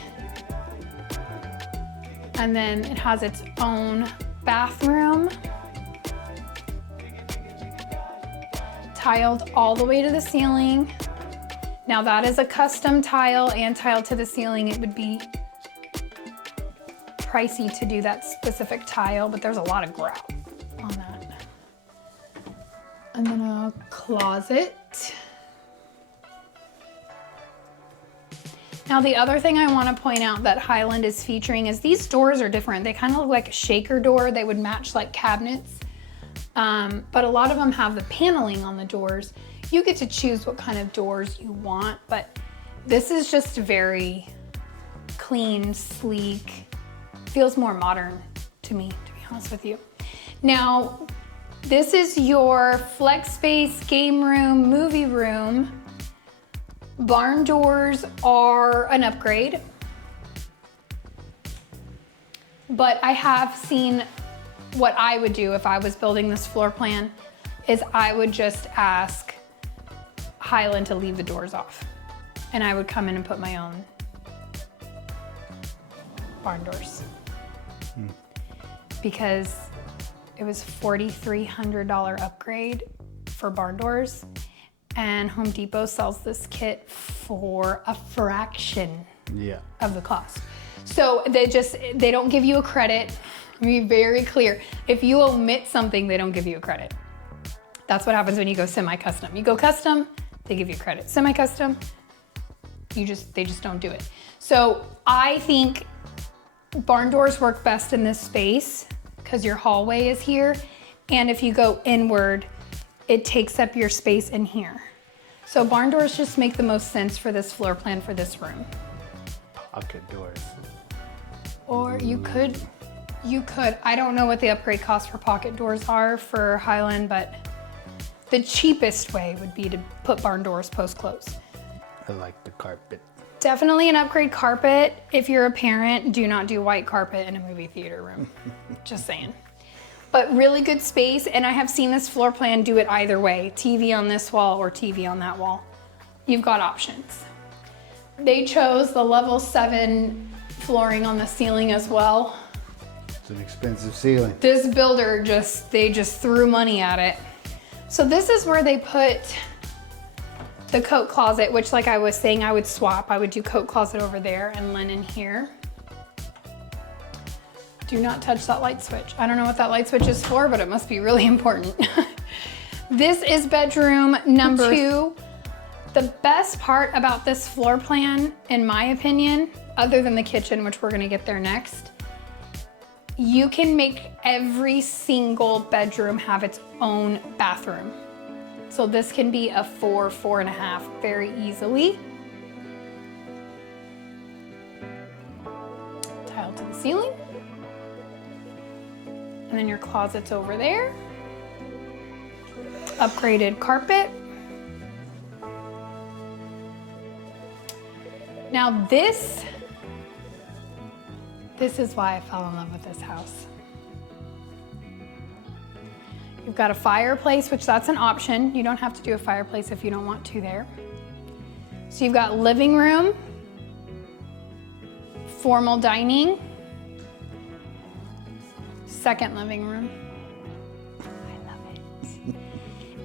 And then it has its own bathroom. Tiled all the way to the ceiling. Now that is a custom tile and tile to the ceiling. It would be pricey to do that specific tile, but there's a lot of grout on that. And then a closet. Now the other thing I want to point out that Highland is featuring is these doors are different. They kind of look like a shaker door. They would match like cabinets. But a lot of them have the paneling on the doors. You get to choose what kind of doors you want, but this is just very clean, sleek, feels more modern to me, to be honest with you. Now, this is your flex space, game room, movie room. Barn doors are an upgrade, but I have seen what I would do if I was building this floor plan is I would just ask Highland to leave the doors off, and I would come in and put my own barn doors. Because it was $4,300 upgrade for barn doors, and Home Depot sells this kit for a fraction of the cost. So they don't give you a credit. Let me be very clear. If you omit something, they don't give you a credit. That's what happens when you go semi-custom. You go custom, they give you credit. Semi-custom, they just don't do it. So I think barn doors work best in this space because your hallway is here. And if you go inward, it takes up your space in here. So barn doors just make the most sense for this floor plan for this room. Pocket doors. Or you could, I don't know what the upgrade cost for pocket doors are for Highland, but the cheapest way would be to put barn doors post-close. I like the carpet. definitely an upgrade carpet. If you're a parent, do not do white carpet in a movie theater room. Just saying. But really good space, and I have seen this floor plan do it either way. TV on this wall or TV on that wall. You've got options. They chose the level 7 flooring on the ceiling as well. It's an expensive ceiling. This builder they just threw money at it. So this is where they put the coat closet, which like I was saying, I would swap. I would do coat closet over there and linen here. Do not touch that light switch. I don't know what that light switch is for, but it must be really important. This is bedroom number 2. The best part about this floor plan, in my opinion, other than the kitchen, which we're gonna get there next, you can make every single bedroom have its own bathroom. So this can be a 4, 4.5 very easily. Tile to the ceiling. And then your closet's over there. Upgraded carpet. Now this is why I fell in love with this house. You've got a fireplace, which that's an option. You don't have to do a fireplace if you don't want to there. So you've got living room, formal dining, second living room. I love it.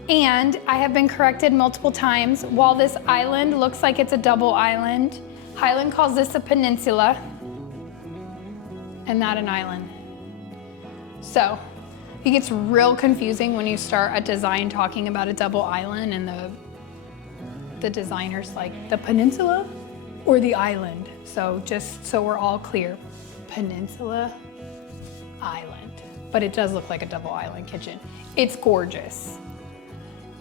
And I have been corrected multiple times. While this island looks like it's a double island, Highland calls this a peninsula and not an island. So it gets real confusing when you start a design talking about a double island and the designer's like, the peninsula or the island? So just so we're all clear, peninsula, island. But it does look like a double island kitchen. It's gorgeous.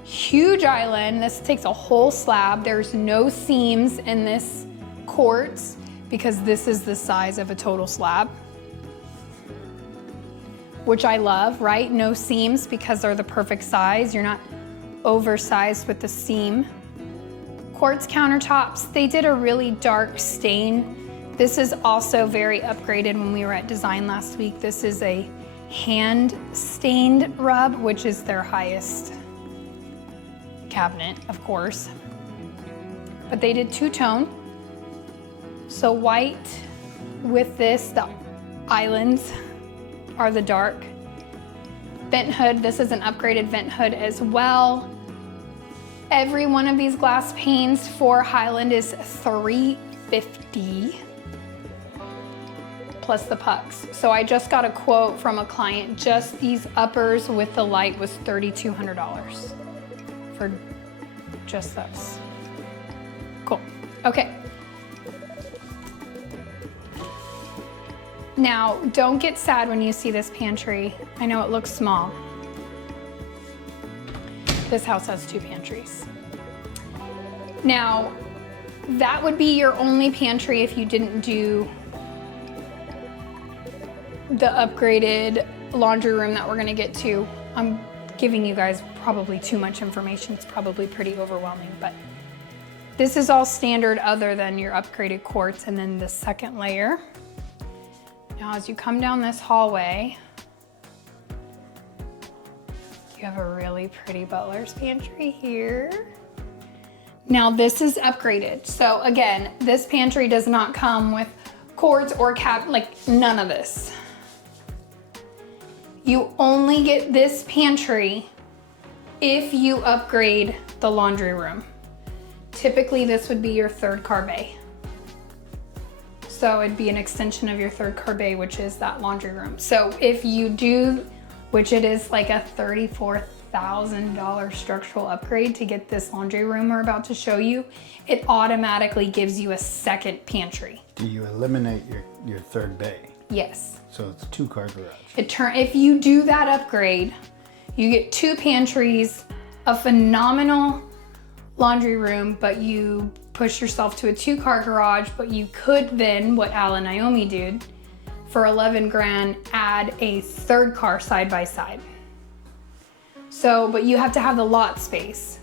Huge island. This takes a whole slab. There's no seams in this quartz because this is the size of a total slab, which I love, right? No seams because they're the perfect size. You're not oversized with the seam. Quartz countertops, they did a really dark stain. This is also very upgraded when we were at design last week. This is a hand stained rub, which is their highest cabinet, of course. But they did two-tone. So white with this, the islands are the dark. Vent hood, this is an upgraded vent hood as well. Every one of these glass panes for Highland is $350 plus the pucks. So I just got a quote from a client, just these uppers with the light was $3,200 for just those. Cool, okay. Now, don't get sad when you see this pantry. I know it looks small. This house has 2 pantries. Now, that would be your only pantry if you didn't do the upgraded laundry room that we're gonna get to. I'm giving you guys probably too much information. It's probably pretty overwhelming, but this is all standard other than your upgraded quartz and then the second layer. Now, as you come down this hallway, you have a really pretty butler's pantry here. Now, this is upgraded. So again, this pantry does not come with quartz or like none of this. You only get this pantry if you upgrade the laundry room. Typically, this would be your third car bay. So it'd be an extension of your third car bay, which is that laundry room. So if you do, which it is like a $34,000 structural upgrade to get this laundry room we're about to show you, it automatically gives you a second pantry. Do you eliminate your third bay? Yes. So it's a 2-car garage. If you do that upgrade, you get 2 pantries, a phenomenal laundry room, but you push yourself to a 2-car garage, but you could then, what Al and Naomi did, for 11 grand, add a 3rd car side by side. So, but you have to have the lot space.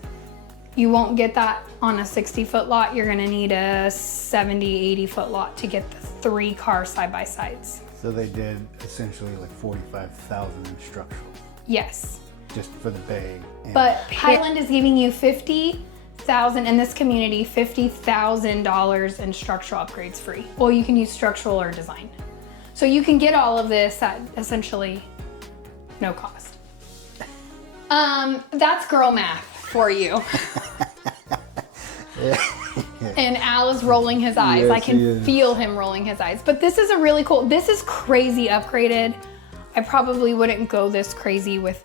You won't get that on a 60-foot lot. You're gonna need a 70, 80-foot lot to get the 3 car side-by-sides. So they did essentially like 45,000 in structural. Yes. Just for the bay. But Highland is giving you $50,000 in this community, $50,000 in structural upgrades free. Well, you can use structural or design. So you can get all of this at essentially no cost. That's girl math for you. And Al is rolling his eyes. Yes, I can feel him rolling his eyes. But this is a really cool, this is crazy upgraded. I probably wouldn't go this crazy with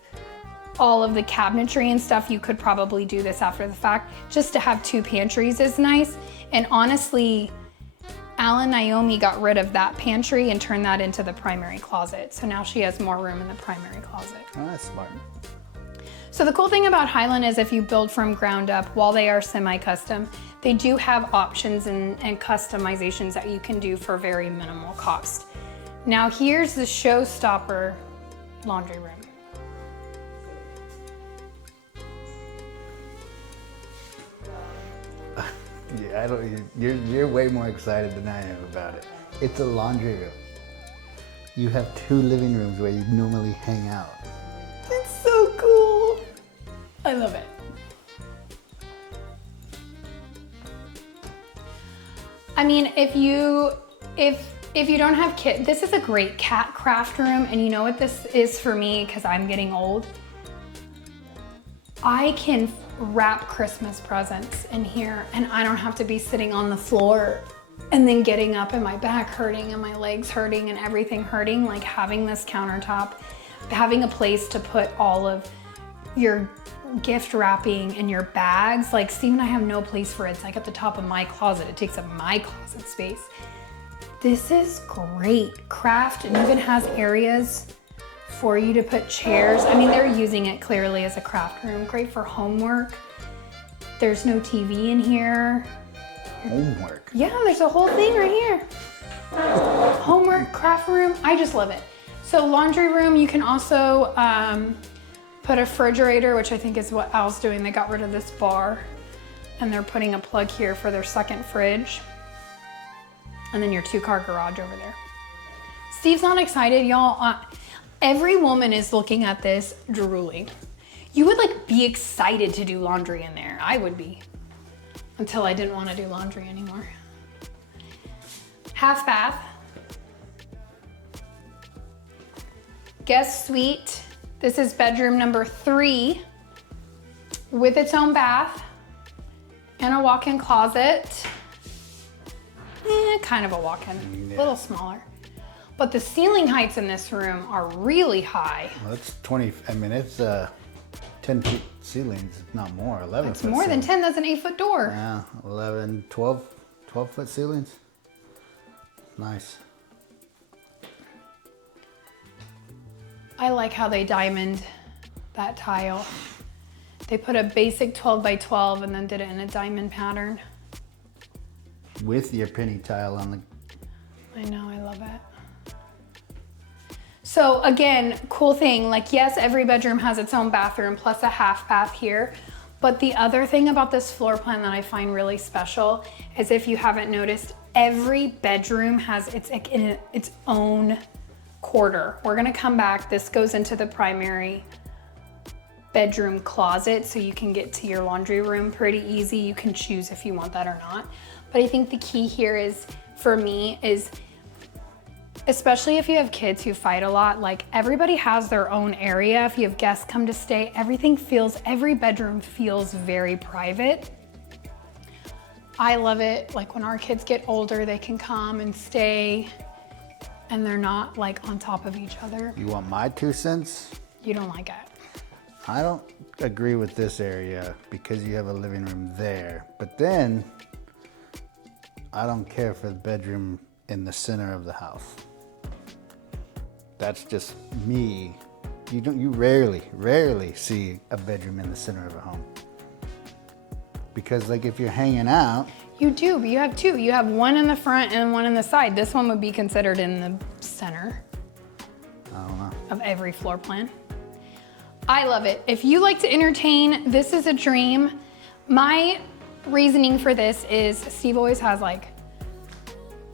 all of the cabinetry and stuff. You could probably do this after the fact. Just to have 2 pantries is nice. And honestly, Al and Naomi got rid of that pantry and turned that into the primary closet. So now she has more room in the primary closet. Oh, that's smart. So the cool thing about Highland is if you build from ground up, while they are semi-custom, they do have options and customizations that you can do for very minimal cost. Now here's the showstopper laundry room. Yeah, you're way more excited than I am about it. It's a laundry room. You have 2 living rooms where you normally hang out. It's so cool. I love it. I mean, if you don't have kids, this is a great cat craft room. And you know what this is for me, because I'm getting old? I can wrap Christmas presents in here and I don't have to be sitting on the floor and then getting up and my back hurting and my legs hurting and everything hurting. Like having this countertop, having a place to put all of your gift wrapping and your bags. Like Steve and I have no place for it. It's like at the top of my closet. It takes up my closet space. This is great. Craft and even has areas for you to put chairs. I mean, they're using it clearly as a craft room. Great for homework. There's no TV in here. Homework? Yeah, there's a whole thing right here. Homework, craft room, I just love it. So laundry room, you can also put a refrigerator, which I think is what Al's doing. They got rid of this bar and they're putting a plug here for their second fridge. And then your 2-car garage over there. Steve's not excited, y'all. Every woman is looking at this drooling. You would like be excited to do laundry in there. I would be, until I didn't want to do laundry anymore. Half bath. Guest suite. This is bedroom number 3 with its own bath and a walk-in closet. Kind of a walk-in, a little smaller. But the ceiling heights in this room are really high. Well, that's 20, I mean, it's 10 feet ceilings, if not more, 11 It's foot more than ceilings. 10, that's an 8-foot door. Yeah, 11, 12 foot ceilings. Nice. I like how they diamond that tile. They put a basic 12 by 12 and then did it in a diamond pattern. With your penny tile on the... I know, I love it. So again, cool thing, like yes, every bedroom has its own bathroom plus a half bath here. But the other thing about this floor plan that I find really special is, if you haven't noticed, every bedroom has its own quarter. We're gonna come back. This goes into the primary bedroom closet, so you can get to your laundry room pretty easy. You can choose if you want that or not. But I think the key here is, for me, is especially if you have kids who fight a lot, like everybody has their own area. If you have guests come to stay, every bedroom feels very private. I love it. Like when our kids get older, they can come and stay and they're not like on top of each other. You want my 2 cents? You don't like it. I don't agree with this area because you have a living room there. But then, I don't care for the bedroom in the center of the house. That's just me. You rarely see a bedroom in the center of a home. Because like if you're hanging out. You do, but you have 2. You have one in the front and one in the side. This one would be considered in the center. I don't know. Of every floor plan. I love it. If you like to entertain, this is a dream. My reasoning for this is Steve always has like,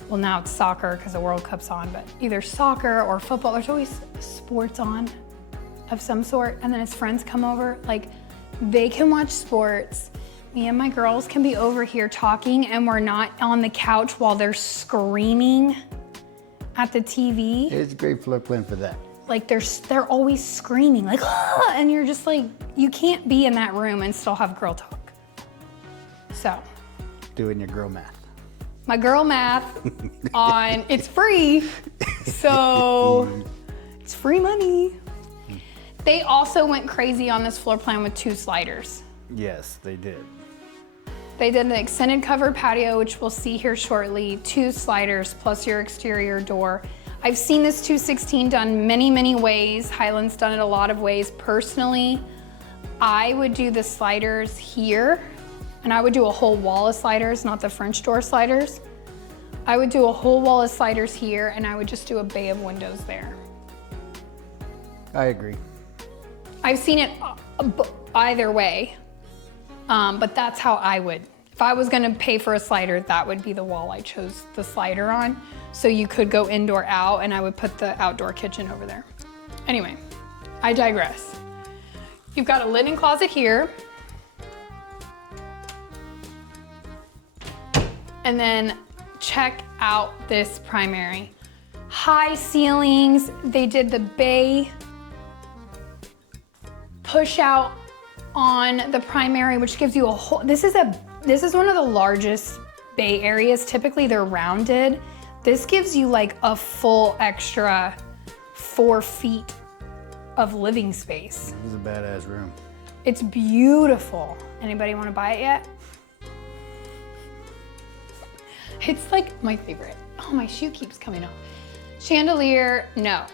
well now it's soccer because the World Cup's on, but either soccer or football, there's always sports on of some sort. And then his friends come over, like they can watch sports. Me and my girls can be over here talking and we're not on the couch while they're screaming at the TV. It's a great floor plan for that. Like they're always screaming like, ah! And you're just like, you can't be in that room and still have girl talk. So. Doing your girl math. My girl math on, it's free. So it's free money. They also went crazy on this floor plan with 2 sliders. Yes, they did. They did an extended covered patio, which we'll see here shortly, 2 sliders plus your exterior door. I've seen this 216 done many, many ways. Highland's done it a lot of ways. Personally, I would do the sliders here, and I would do a whole wall of sliders, not the French door sliders. I would do a whole wall of sliders here, and I would just do a bay of windows there. I agree. I've seen it either way, but that's how I would. If I was gonna pay for a slider, that would be the wall I chose the slider on. So you could go indoor out and I would put the outdoor kitchen over there. Anyway, I digress. You've got a linen closet here. And then check out this primary. High ceilings, they did the bay push out on the primary, which gives you a whole, this is one of the largest bay areas. Typically they're rounded. This gives you like a full extra 4 feet of living space. This is a badass room. It's beautiful. Anybody want to buy it yet? It's like my favorite. Oh, my shoe keeps coming off. Chandelier, no.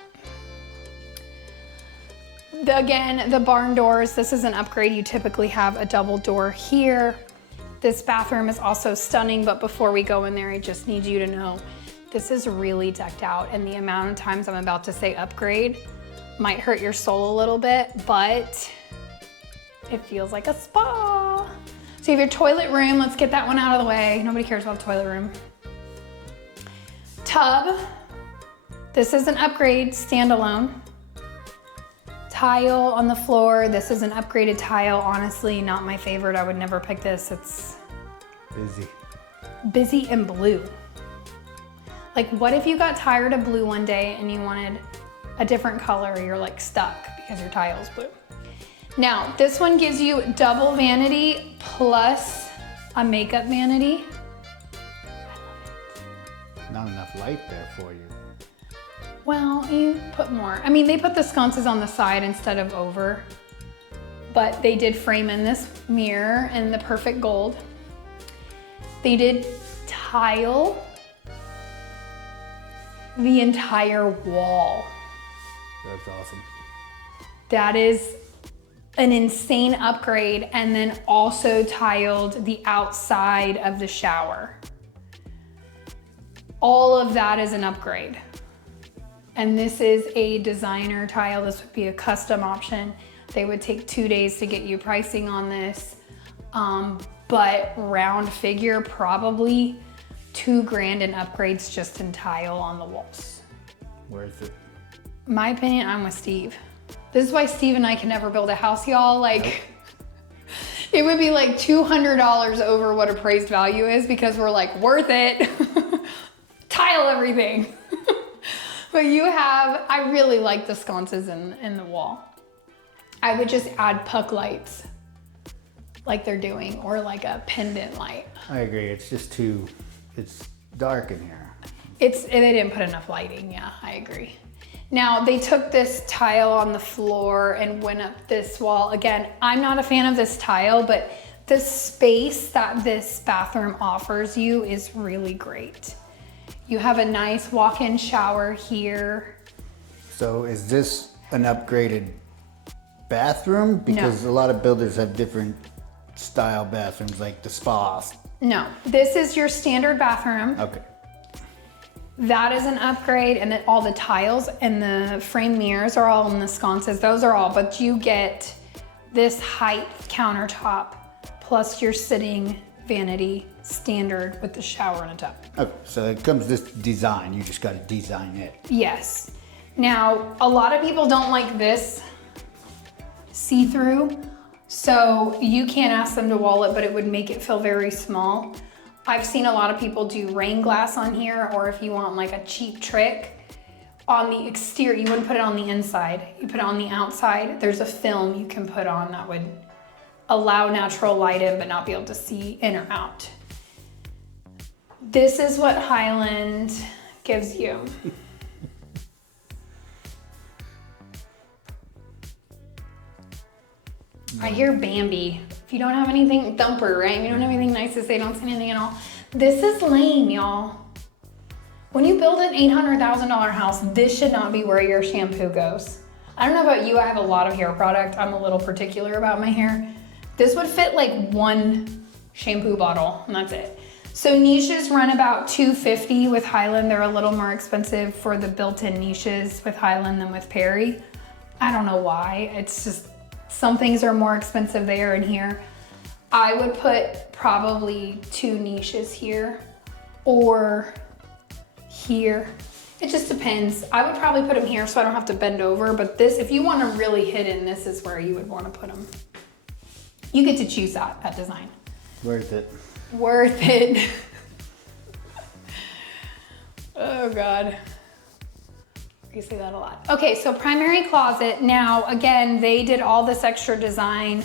Again, the barn doors, this is an upgrade. You typically have a double door here. This bathroom is also stunning, but before we go in there, I just need you to know this is really decked out, and the amount of times I'm about to say upgrade might hurt your soul a little bit, but it feels like a spa. So you have your toilet room. Let's get that one out of the way. Nobody cares about the toilet room. Tub. This is an upgrade, standalone. Tile on the floor. This is an upgraded tile. Honestly, not my favorite. I would never pick this. It's busy and blue. Like, what if you got tired of blue one day and you wanted a different color? You're like stuck because your tile's blue. Now, this one gives you double vanity plus a makeup vanity. Not enough light there for you. Well, you put more. I mean, they put the sconces on the side instead of over, but they did frame in this mirror in the perfect gold. They did tile the entire wall. That's awesome. That is an insane upgrade, and then also tiled the outside of the shower. All of that is an upgrade. And this is a designer tile. This would be a custom option. They would take 2 days to get you pricing on this. But round figure, probably $2,000 in upgrades just in tile on the walls. Worth it. My opinion, I'm with Steve. This is why Steve and I can never build a house, y'all. Like, it would be like $200 over what appraised value is because we're like, worth it. Tile everything. But you have, I really like the sconces in the wall. I would just add puck lights like they're doing, or like a pendant light. I agree, it's just too, it's dark in here. They didn't put enough lighting, yeah, I agree. Now, they took this tile on the floor and went up this wall. Again, I'm not a fan of this tile, but the space that this bathroom offers you is really great. You have a nice walk-in shower here. So is this an upgraded bathroom? Because a lot of builders have different style bathrooms, like the spas. No, this is your standard bathroom. Okay. That is an upgrade, and then all the tiles and the frame mirrors are all in the sconces. Those are all, but you get this height countertop plus your sitting vanity standard with the shower and a tub. Okay, so it comes this design, you just gotta design it. Yes. Now, a lot of people don't like this see-through, so you can't ask them to wall it, but it would make it feel very small. I've seen a lot of people do rain glass on here, or if you want like a cheap trick, on the exterior, you wouldn't put it on the inside, you put it on the outside. There's a film you can put on that would allow natural light in but not be able to see in or out. This is what Highland gives you. I hear Bambi. If you don't have anything, Thumper, right? If you don't have anything nice to say, don't say anything at all. This is lame, y'all. When you build an $800,000 house, this should not be where your shampoo goes. I don't know about you, I have a lot of hair product. I'm a little particular about my hair. This would fit like one shampoo bottle, and that's it. So niches run about $250 with Highland. They're a little more expensive for the built-in niches with Highland than with Perry. I don't know why, it's just, some things are more expensive there and here. I would put probably 2 niches here or here. It just depends. I would probably put them here so I don't have to bend over, but this, if you want to really hit in, this is where you would want to put them. You get to choose that design. Worth it. Worth it. Oh God. You say that a lot. Okay, so primary closet. Now, again, they did all this extra design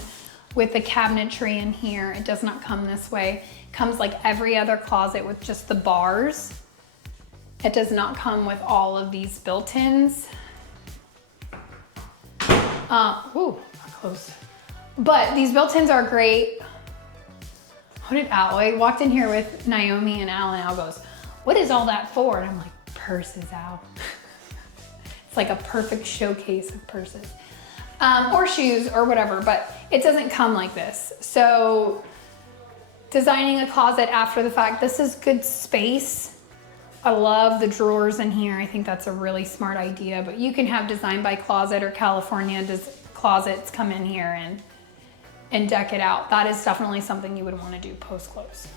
with the cabinetry in here. It does not come this way. It comes like every other closet with just the bars. It does not come with all of these built-ins. Ooh, close. But these built-ins are great. What did Al, I walked in here with Naomi and Al, and Al goes, "What is all that for?" And I'm like, "Purses, Al." It's like a perfect showcase of purses. Or shoes or whatever, but it doesn't come like this. So designing a closet after the fact, this is good space. I love the drawers in here. I think that's a really smart idea, but you can have Design by Closet or California closets come in here and deck it out. That is definitely something you would want to do post-close.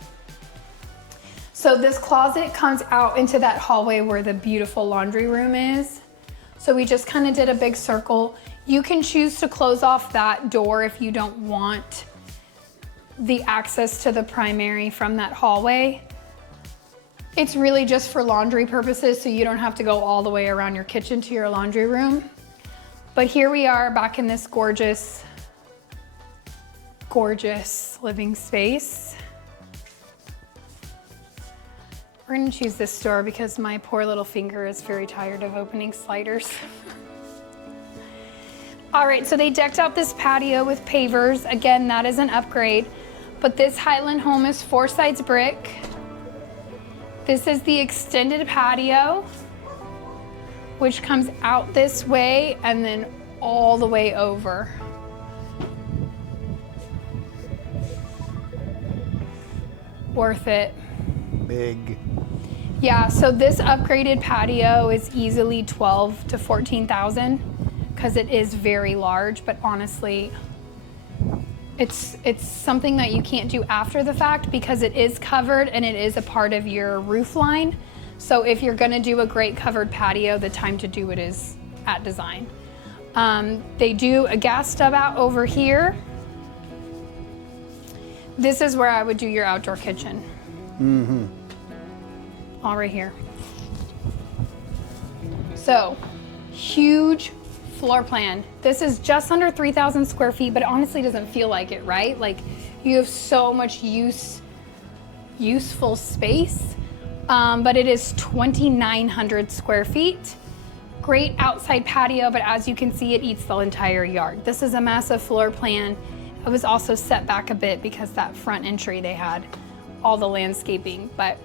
So this closet comes out into that hallway where the beautiful laundry room is. So we just kind of did a big circle. You can choose to close off that door if you don't want the access to the primary from that hallway. It's really just for laundry purposes, so you don't have to go all the way around your kitchen to your laundry room. But here we are back in this gorgeous, gorgeous living space. We're gonna choose this door because my poor little finger is very tired of opening sliders. All right, so they decked out this patio with pavers. Again, that is an upgrade, but this Highland home is 4 sides brick. This is the extended patio, which comes out this way and then all the way over. Worth it. Big. Yeah, so this upgraded patio is easily 12 to 14,000 because it is very large, but honestly, it's something that you can't do after the fact because it is covered and it is a part of your roof line. So if you're gonna do a great covered patio, the time to do it is at design. They do a gas stub out over here. This is where I would do your outdoor kitchen. Mm-hmm. All right here. So, huge floor plan. This is just under 3,000 square feet, but it honestly doesn't feel like it, right? Like you have so much useful space, but it is 2,900 square feet. Great outside patio, but as you can see, it eats the entire yard. This is a massive floor plan. It was also set back a bit because that front entry, they had all the landscaping, but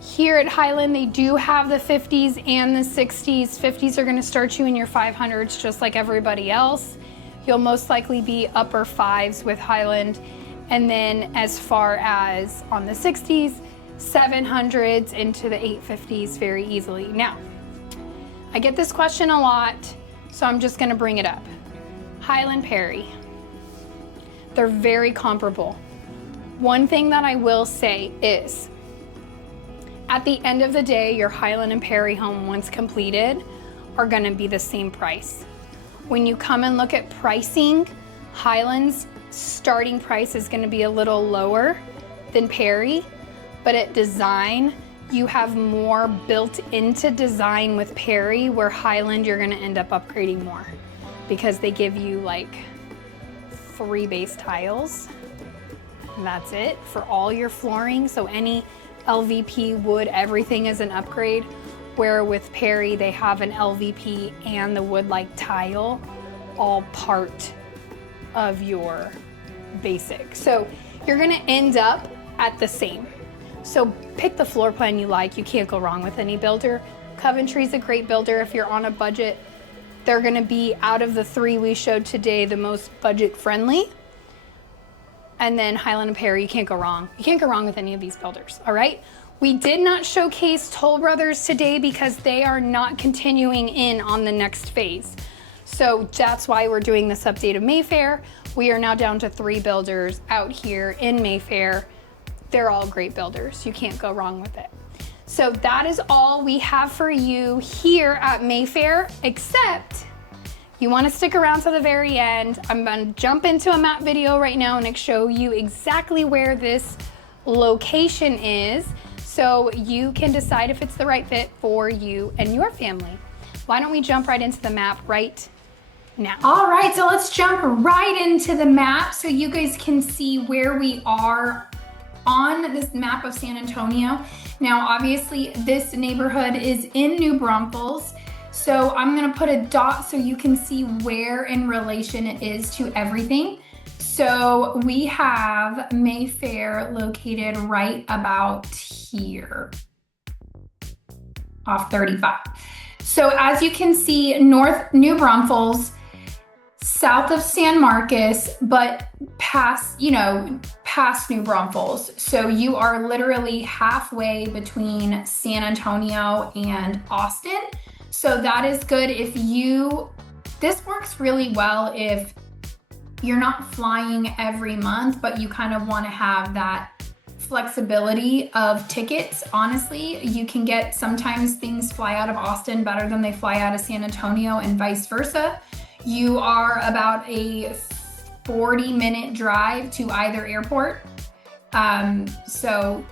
here at Highland, they do have the 50s and the 60s. 50s are gonna start you in your 500s just like everybody else. You'll most likely be upper 5s with Highland. And then as far as on the 60s, 700s into the 850s very easily. Now, I get this question a lot, so I'm just gonna bring it up. Highland Perry. They're very comparable. One thing that I will say is, at the end of the day, your Highland and Perry home, once completed, are gonna be the same price. When you come and look at pricing, Highland's starting price is gonna be a little lower than Perry, but at design, you have more built into design with Perry, where Highland, you're gonna end up upgrading more because they give you like 3 base tiles. And that's it for all your flooring. So any LVP, wood, everything is an upgrade. Where with Perry, they have an LVP and the wood-like tile, all part of your basic. So you're gonna end up at the same. So pick the floor plan you like. You can't go wrong with any builder. Coventry's a great builder if you're on a budget. They're gonna be, out of the 3 we showed today, the most budget friendly. And then Highland and Perry, you can't go wrong. You can't go wrong with any of these builders, all right? We did not showcase Toll Brothers today because they are not continuing in on the next phase. So that's why we're doing this update of Mayfair. We are now down to 3 builders out here in Mayfair. They're all great builders. You can't go wrong with it. So that is all we have for you here at Mayfair, except you want to stick around to the very end. I'm going to jump into a map video right now and show you exactly where this location is, so you can decide if it's the right fit for you and your family. Why don't we jump right into the map right now? All right, so let's jump right into the map so you guys can see where we are on this map of San Antonio. Now, obviously, this neighborhood is in New Braunfels. So I'm gonna put a dot so you can see where in relation it is to everything. So we have Mayfair located right about here, off 35. So as you can see, north New Braunfels, south of San Marcos, but past, past New Braunfels. So you are literally halfway between San Antonio and Austin. So that is good if this works really well if you're not flying every month, but you kind of want to have that flexibility of tickets. Honestly, you can get, sometimes things fly out of Austin better than they fly out of San Antonio and vice versa. You are about a 40-minute drive to either airport. So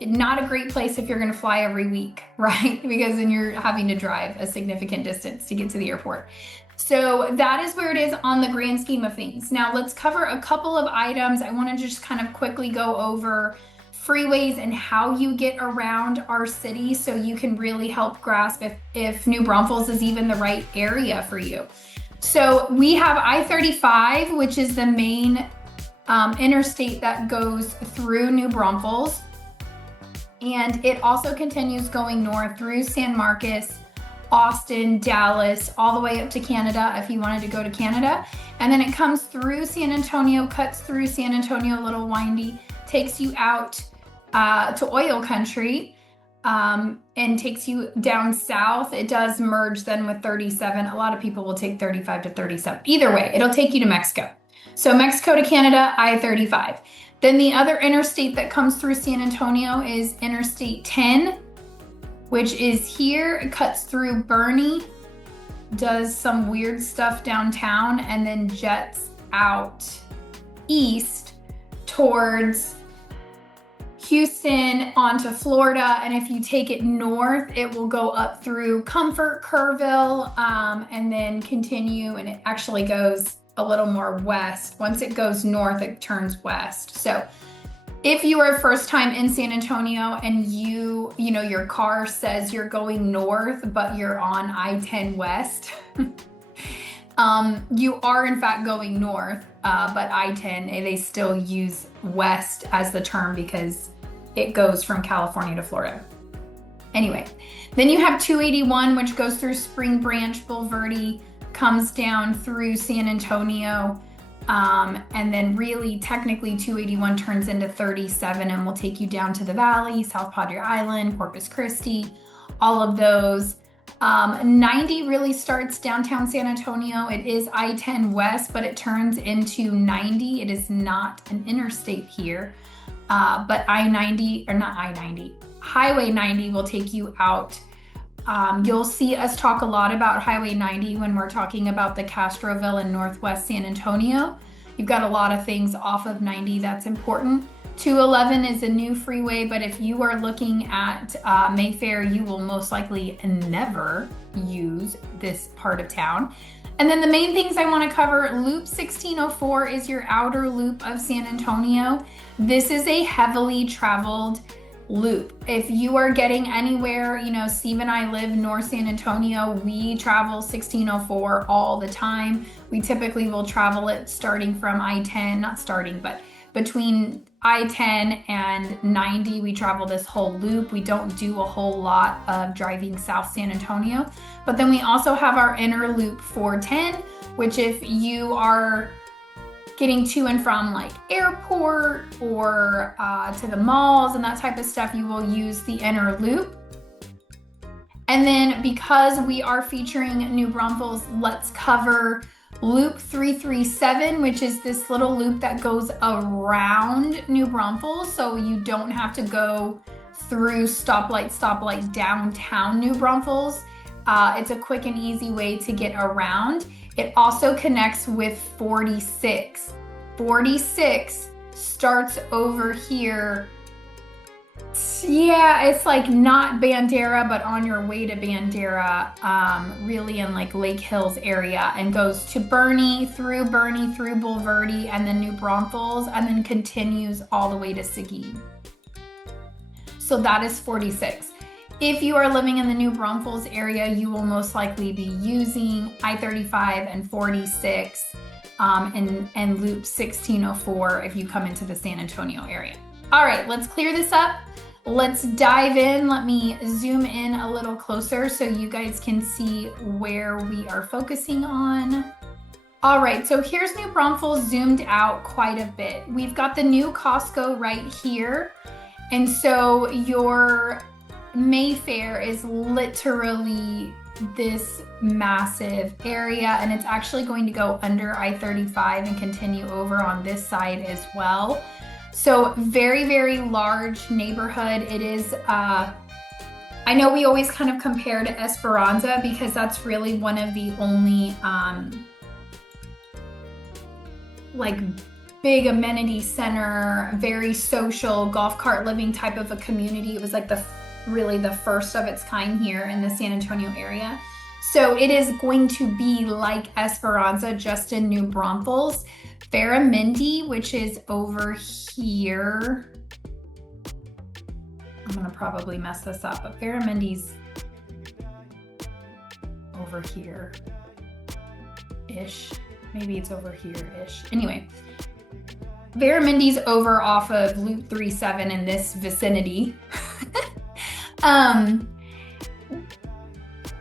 not a great place if you're gonna fly every week, right? Because then you're having to drive a significant distance to get to the airport. So that is where it is on the grand scheme of things. Now let's cover a couple of items. I wanna just kind of quickly go over freeways and how you get around our city so you can really help grasp if New Braunfels is even the right area for you. So we have I-35, which is the main interstate that goes through New Braunfels. And it also continues going north through San Marcos, Austin, Dallas, all the way up to Canada if you wanted to go to Canada. And then it comes through San Antonio, cuts through San Antonio, a little windy, takes you out to oil country and takes you down south. It does merge then with 37. A lot of people will take 35 to 37. Either way, it'll take you to Mexico. So Mexico to Canada, I-35. Then the other interstate that comes through San Antonio is Interstate 10, which is here. It cuts through Bernie, does some weird stuff downtown, and then jets out east towards Houston onto Florida. And if you take it north, it will go up through Comfort, Kerrville, and then continue, and it actually goes a little more west. Once it goes north, it turns west. So if you are first time in San Antonio and your car says you're going north, but you're on I-10 West, you are in fact going north, but I-10, they still use west as the term because it goes from California to Florida. Anyway, then you have 281, which goes through Spring Branch, Bulverde, comes down through San Antonio, and then really technically 281 turns into 37 and will take you down to the valley, South Padre Island, Corpus Christi, all of those. 90 really starts downtown San Antonio. It is I-10 West, but it turns into 90. It is not an interstate here, but I-90, or not I-90, Highway 90 will take you out. You'll see us talk a lot about Highway 90 when we're talking about the Castroville in Northwest San Antonio. You've got a lot of things off of 90 that's important. 211 is a new freeway, but if you are looking at Mayfair, you will most likely never use this part of town. And then the main things I want to cover, Loop 1604 is your outer loop of San Antonio. This is a heavily traveled loop. If you are getting anywhere, you know, Steve and I live North San Antonio, we travel 1604 all the time. We typically will travel it starting from I-10, not starting, but between I-10 and 90, we travel this whole loop. We don't do a whole lot of driving South San Antonio. But then we also have our inner loop 410, which if you are getting to and from like airport or to the malls and that type of stuff, you will use the inner loop. And then because we are featuring New Braunfels, let's cover Loop 337, which is this little loop that goes around New Braunfels, so you don't have to go through stoplight downtown New Braunfels. It's a quick and easy way to get around. It also connects with 46. 46 starts over here. Yeah, it's like not Bandera, but on your way to Bandera, really in like Lake Hills area, and goes to Bernie, through Bulverde, and then New Braunfels, and then continues all the way to Seguin. So that is 46. If you are living in the New Braunfels area, you will most likely be using I-35 and 46 and Loop 1604 if you come into the San Antonio area. All right, let's clear this up. Let's dive in. Let me zoom in a little closer so you guys can see where we are focusing on. All right, so here's New Braunfels zoomed out quite a bit. We've got the new Costco right here. And so your Mayfair is literally this massive area, and it's actually going to go under I-35 and continue over on this side as well. So very, very large neighborhood. It is, I know we always kind of compare to Esperanza because that's really one of the only like big amenity center, very social golf cart living type of a community. It was like really the first of its kind here in the San Antonio area. So it is going to be like Esperanza, just in New Braunfels. Barramundi, which is over here. I'm gonna probably mess this up, but Barramundi's over here-ish. Maybe it's over here-ish. Anyway, Barramundi's over off of Loop 37 in this vicinity.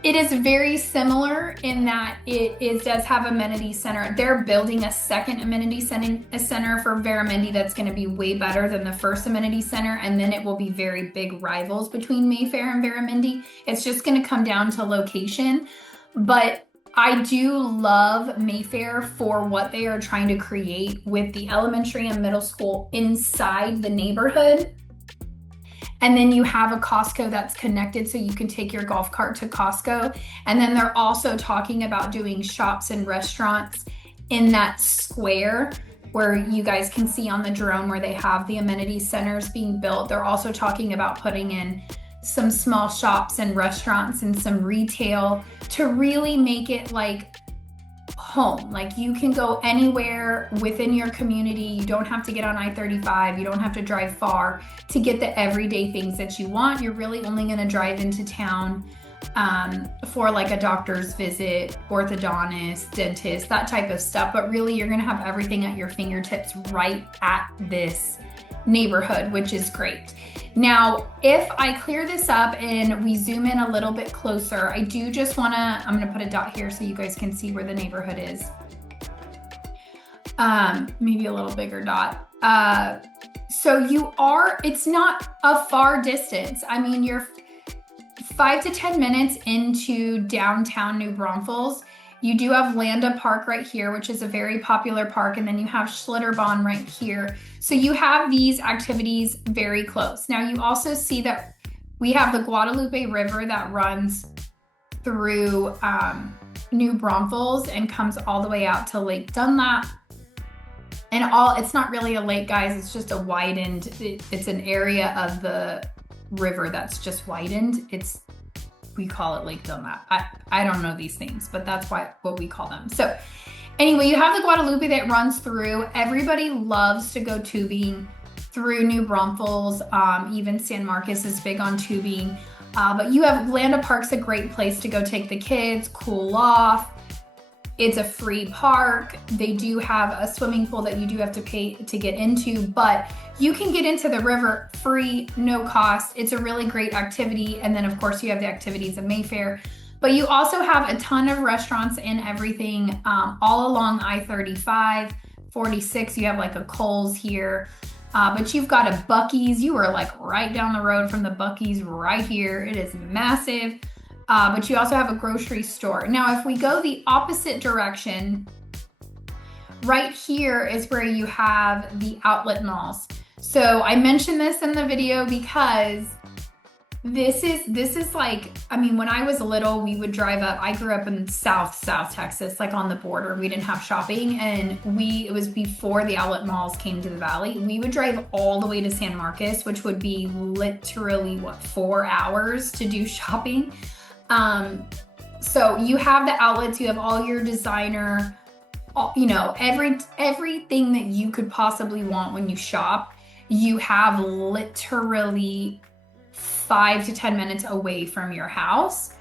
It is very similar in that it does have amenity center. They're building a second amenity center for Barramundi that's going to be way better than the first amenity center, and then it will be very big rivals between Mayfair and Barramundi. It's just going to come down to location, but I do love Mayfair for what they are trying to create with the elementary and middle school inside the neighborhood. And then you have a Costco that's connected so you can take your golf cart to Costco. And then they're also talking about doing shops and restaurants in that square where you guys can see on the drone where they have the amenity centers being built. They're also talking about putting in some small shops and restaurants and some retail to really make it like home. Like you can go anywhere within your community. You don't have to get on I-35. You don't have to drive far to get the everyday things that you want. You're really only going to drive into town for like a doctor's visit, orthodontist, dentist, that type of stuff. But really you're going to have everything at your fingertips right at this neighborhood, which is great. Now, if I clear this up and we zoom in a little bit closer, I do just want to, I'm going to put a dot here so you guys can see where the neighborhood is. Maybe a little bigger dot. So it's not a far distance. I mean, you're 5 to 10 minutes into downtown New Braunfels, you do have Landa Park right here, which is a very popular park, and then you have Schlitterbahn right here. So you have these activities very close. Now you also see that we have the Guadalupe River that runs through New Braunfels and comes all the way out to Lake Dunlap. And it's not really a lake, guys, it's just a widened, it's an area of the river that's just widened. We call it Lake Dunlap. I don't know these things, but that's what we call them. So anyway, you have the Guadalupe that runs through. Everybody loves to go tubing through New Braunfels. Even San Marcos is big on tubing. But you have Landa Park's a great place to go take the kids, cool off. It's a free park. They do have a swimming pool that you do have to pay to get into, but you can get into the river free, no cost. It's a really great activity. And then of course you have the activities of Mayfair, but you also have a ton of restaurants and everything all along I-35, 46. You have like a Kohl's here, but you've got a Buc-ee's. You are like right down the road from the Buc-ee's right here. It is massive. But you also have a grocery store. Now, if we go the opposite direction, right here is where you have the outlet malls. So I mentioned this in the video because this is like, I mean, when I was little, we would drive up. I grew up in South Texas, like on the border. We didn't have shopping, and it was before the outlet malls came to the valley. We would drive all the way to San Marcos, which would be literally 4 hours to do shopping. So you have the outlets, you have all your designer, everything that you could possibly want when you shop. You have literally 5 to 10 minutes away from your house.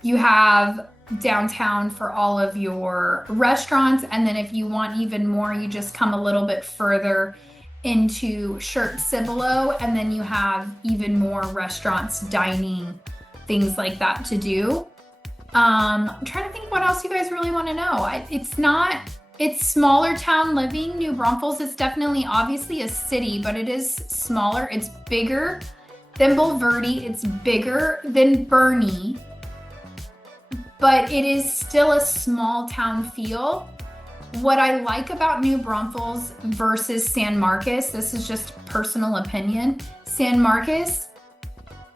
You have downtown for all of your restaurants. And then if you want even more, you just come a little bit further into Shirt Cibolo, and then you have even more restaurants, dining, things like that to do. I'm trying to think what else you guys really want to know. It's smaller town living. New Braunfels is definitely obviously a city, but it is smaller. It's bigger than Bulverde. It's bigger than Bernie, but it is still a small town feel. What I like about New Braunfels versus San Marcos, this is just personal opinion. San Marcos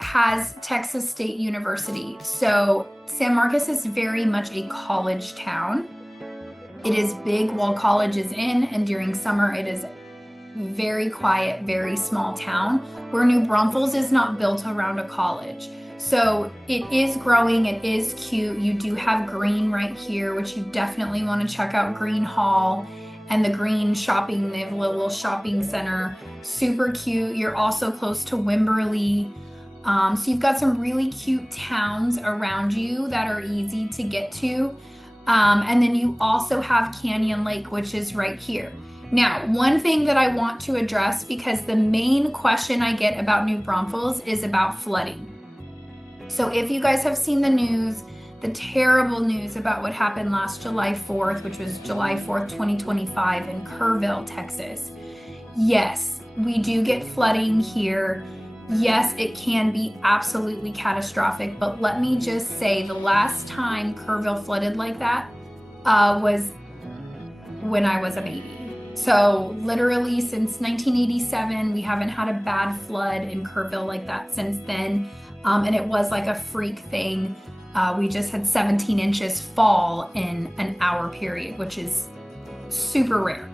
has Texas State University. So San Marcos is very much a college town. It is big while college is in, and during summer it is very quiet, very small town, where New Braunfels is not built around a college. So it is growing, it is cute. You do have Green right here, which you definitely want to check out, Green Hall and the Green shopping. They have a little shopping center, super cute. You're also close to Wimberley. So you've got some really cute towns around you that are easy to get to. And then you also have Canyon Lake, which is right here. Now, one thing that I want to address, because the main question I get about New Braunfels is about flooding. So if you guys have seen the news, the terrible news about what happened last July 4th, which was July 4th, 2025 in Kerrville, Texas. Yes, we do get flooding here. Yes, it can be absolutely catastrophic, but let me just say the last time Kerrville flooded like that was when I was a baby. So literally since 1987, we haven't had a bad flood in Kerrville like that since then. And it was like a freak thing. We just had 17 inches fall in an hour period, which is super rare.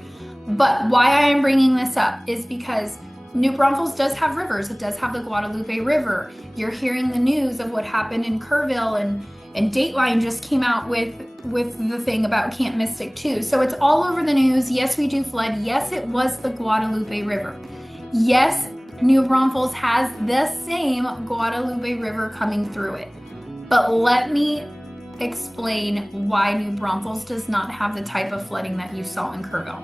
But why I am bringing this up is because New Braunfels does have rivers. It does have the Guadalupe River. You're hearing the news of what happened in Kerrville, and Dateline just came out with the thing about Camp Mystic too. So it's all over the news. Yes, we do flood. Yes, it was the Guadalupe River. Yes, New Braunfels has the same Guadalupe River coming through it. But let me explain why New Braunfels does not have the type of flooding that you saw in Kerrville.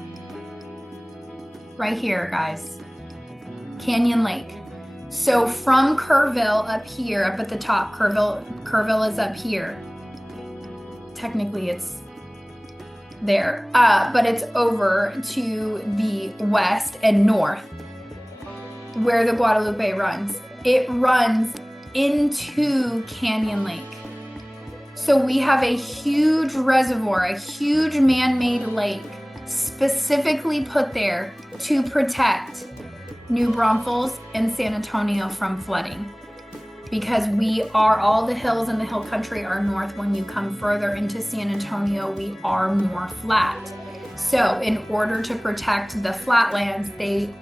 Right here, guys. Canyon Lake. So from Kerrville up here, up at the top, Kerrville is up here. Technically it's there, but it's over to the west and north where the Guadalupe runs. It runs into Canyon Lake. So we have a huge reservoir, a huge man-made lake specifically put there to protect New Braunfels and San Antonio from flooding. Because all the hills in the hill country are north. When you come further into San Antonio, we are more flat. So in order to protect the flatlands, the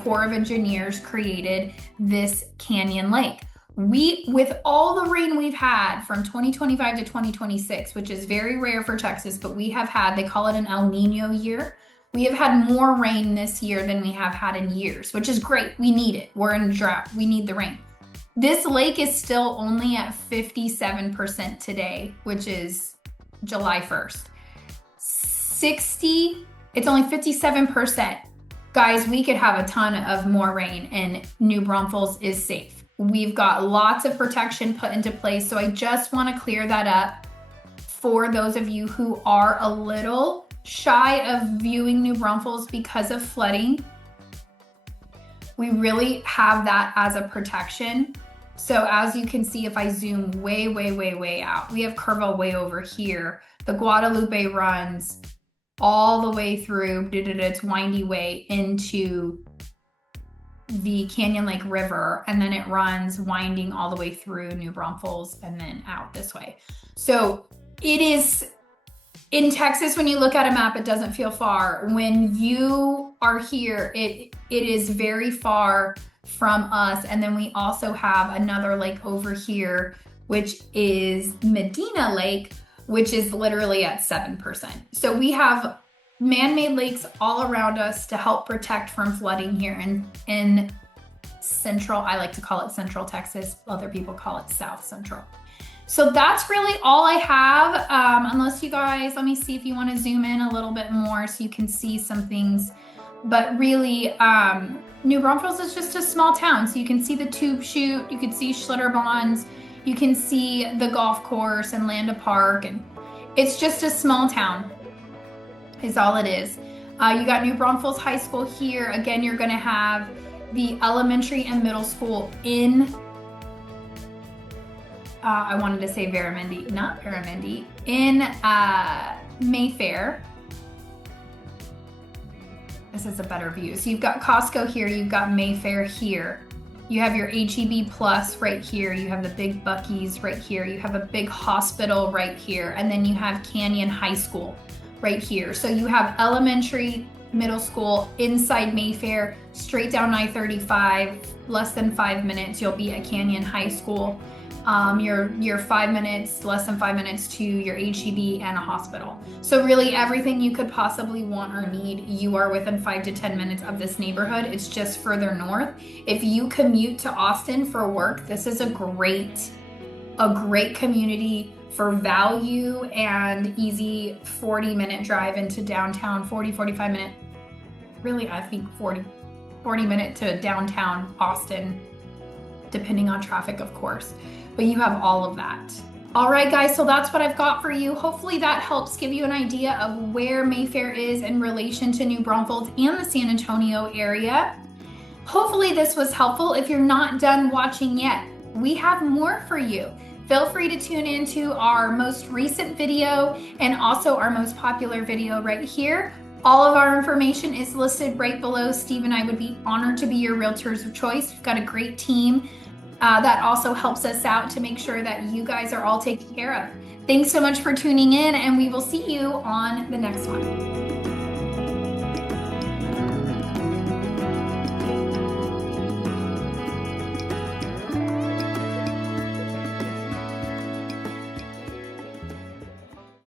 Corps of Engineers created this canyon lake. With all the rain we've had from 2025 to 2026, which is very rare for Texas, but we have had, they call it an El Nino year. We have had more rain this year than we have had in years, which is great. We need it. We're in a drought. We need the rain. This lake is still only at 57% today, which is July 1st. It's only 57%. Guys, we could have a ton of more rain and New Braunfels is safe. We've got lots of protection put into place. So I just want to clear that up for those of you who are a little shy of viewing New Braunfels because of flooding. We really have that as a protection. So as you can see, if I zoom way, way, way, way out, we have Kerrville way over here. The Guadalupe runs all the way through its windy way into the Canyon Lake River, and then it runs winding all the way through New Braunfels and then out this way. So it is in Texas. When you look at a map, it doesn't feel far. When you are here, it is very far from us. And then we also have another lake over here, which is Medina Lake, which is literally at 7%. So we have man-made lakes all around us to help protect from flooding here in central, I like to call it central Texas. Other people call it South Central. So that's really all I have. Unless you guys, let me see if you want to zoom in a little bit more so you can see some things. But really, New Braunfels is just a small town. So you can see the tube chute, you can see Schlitterbahns, you can see the golf course and Landa Park, and it's just a small town is all it is. You got New Braunfels High School here. Again, you're gonna have the elementary and middle school in, I wanted to say Barramundi, not Barramundi, in Mayfair. This is a better view. So you've got Costco here, you've got Mayfair here. You have your HEB Plus right here. You have the big Buc-ee's right here. You have a big hospital right here. And then you have Canyon High School right here. So you have elementary, middle school inside Mayfair, straight down I-35, less than 5 minutes, you'll be at Canyon High School. You're 5 minutes, less than 5 minutes to your HEB and a hospital. So really everything you could possibly want or need, you are within 5 to 10 minutes of this neighborhood. It's just further north. If you commute to Austin for work, this is a great community for value and easy 40-minute drive into downtown, 45 minute, really I think 40 minute to downtown Austin, depending on traffic, of course. But you have all of that. All right, guys, so that's what I've got for you. Hopefully that helps give you an idea of where Mayfair is in relation to New Braunfels and the San Antonio area. Hopefully this was helpful. If you're not done watching yet, we have more for you. Feel free to tune into our most recent video and also our most popular video right here. All of our information is listed right below. Steve and I would be honored to be your realtors of choice. We've got a great team that also helps us out to make sure that you guys are all taken care of. Thanks so much for tuning in, and we will see you on the next one.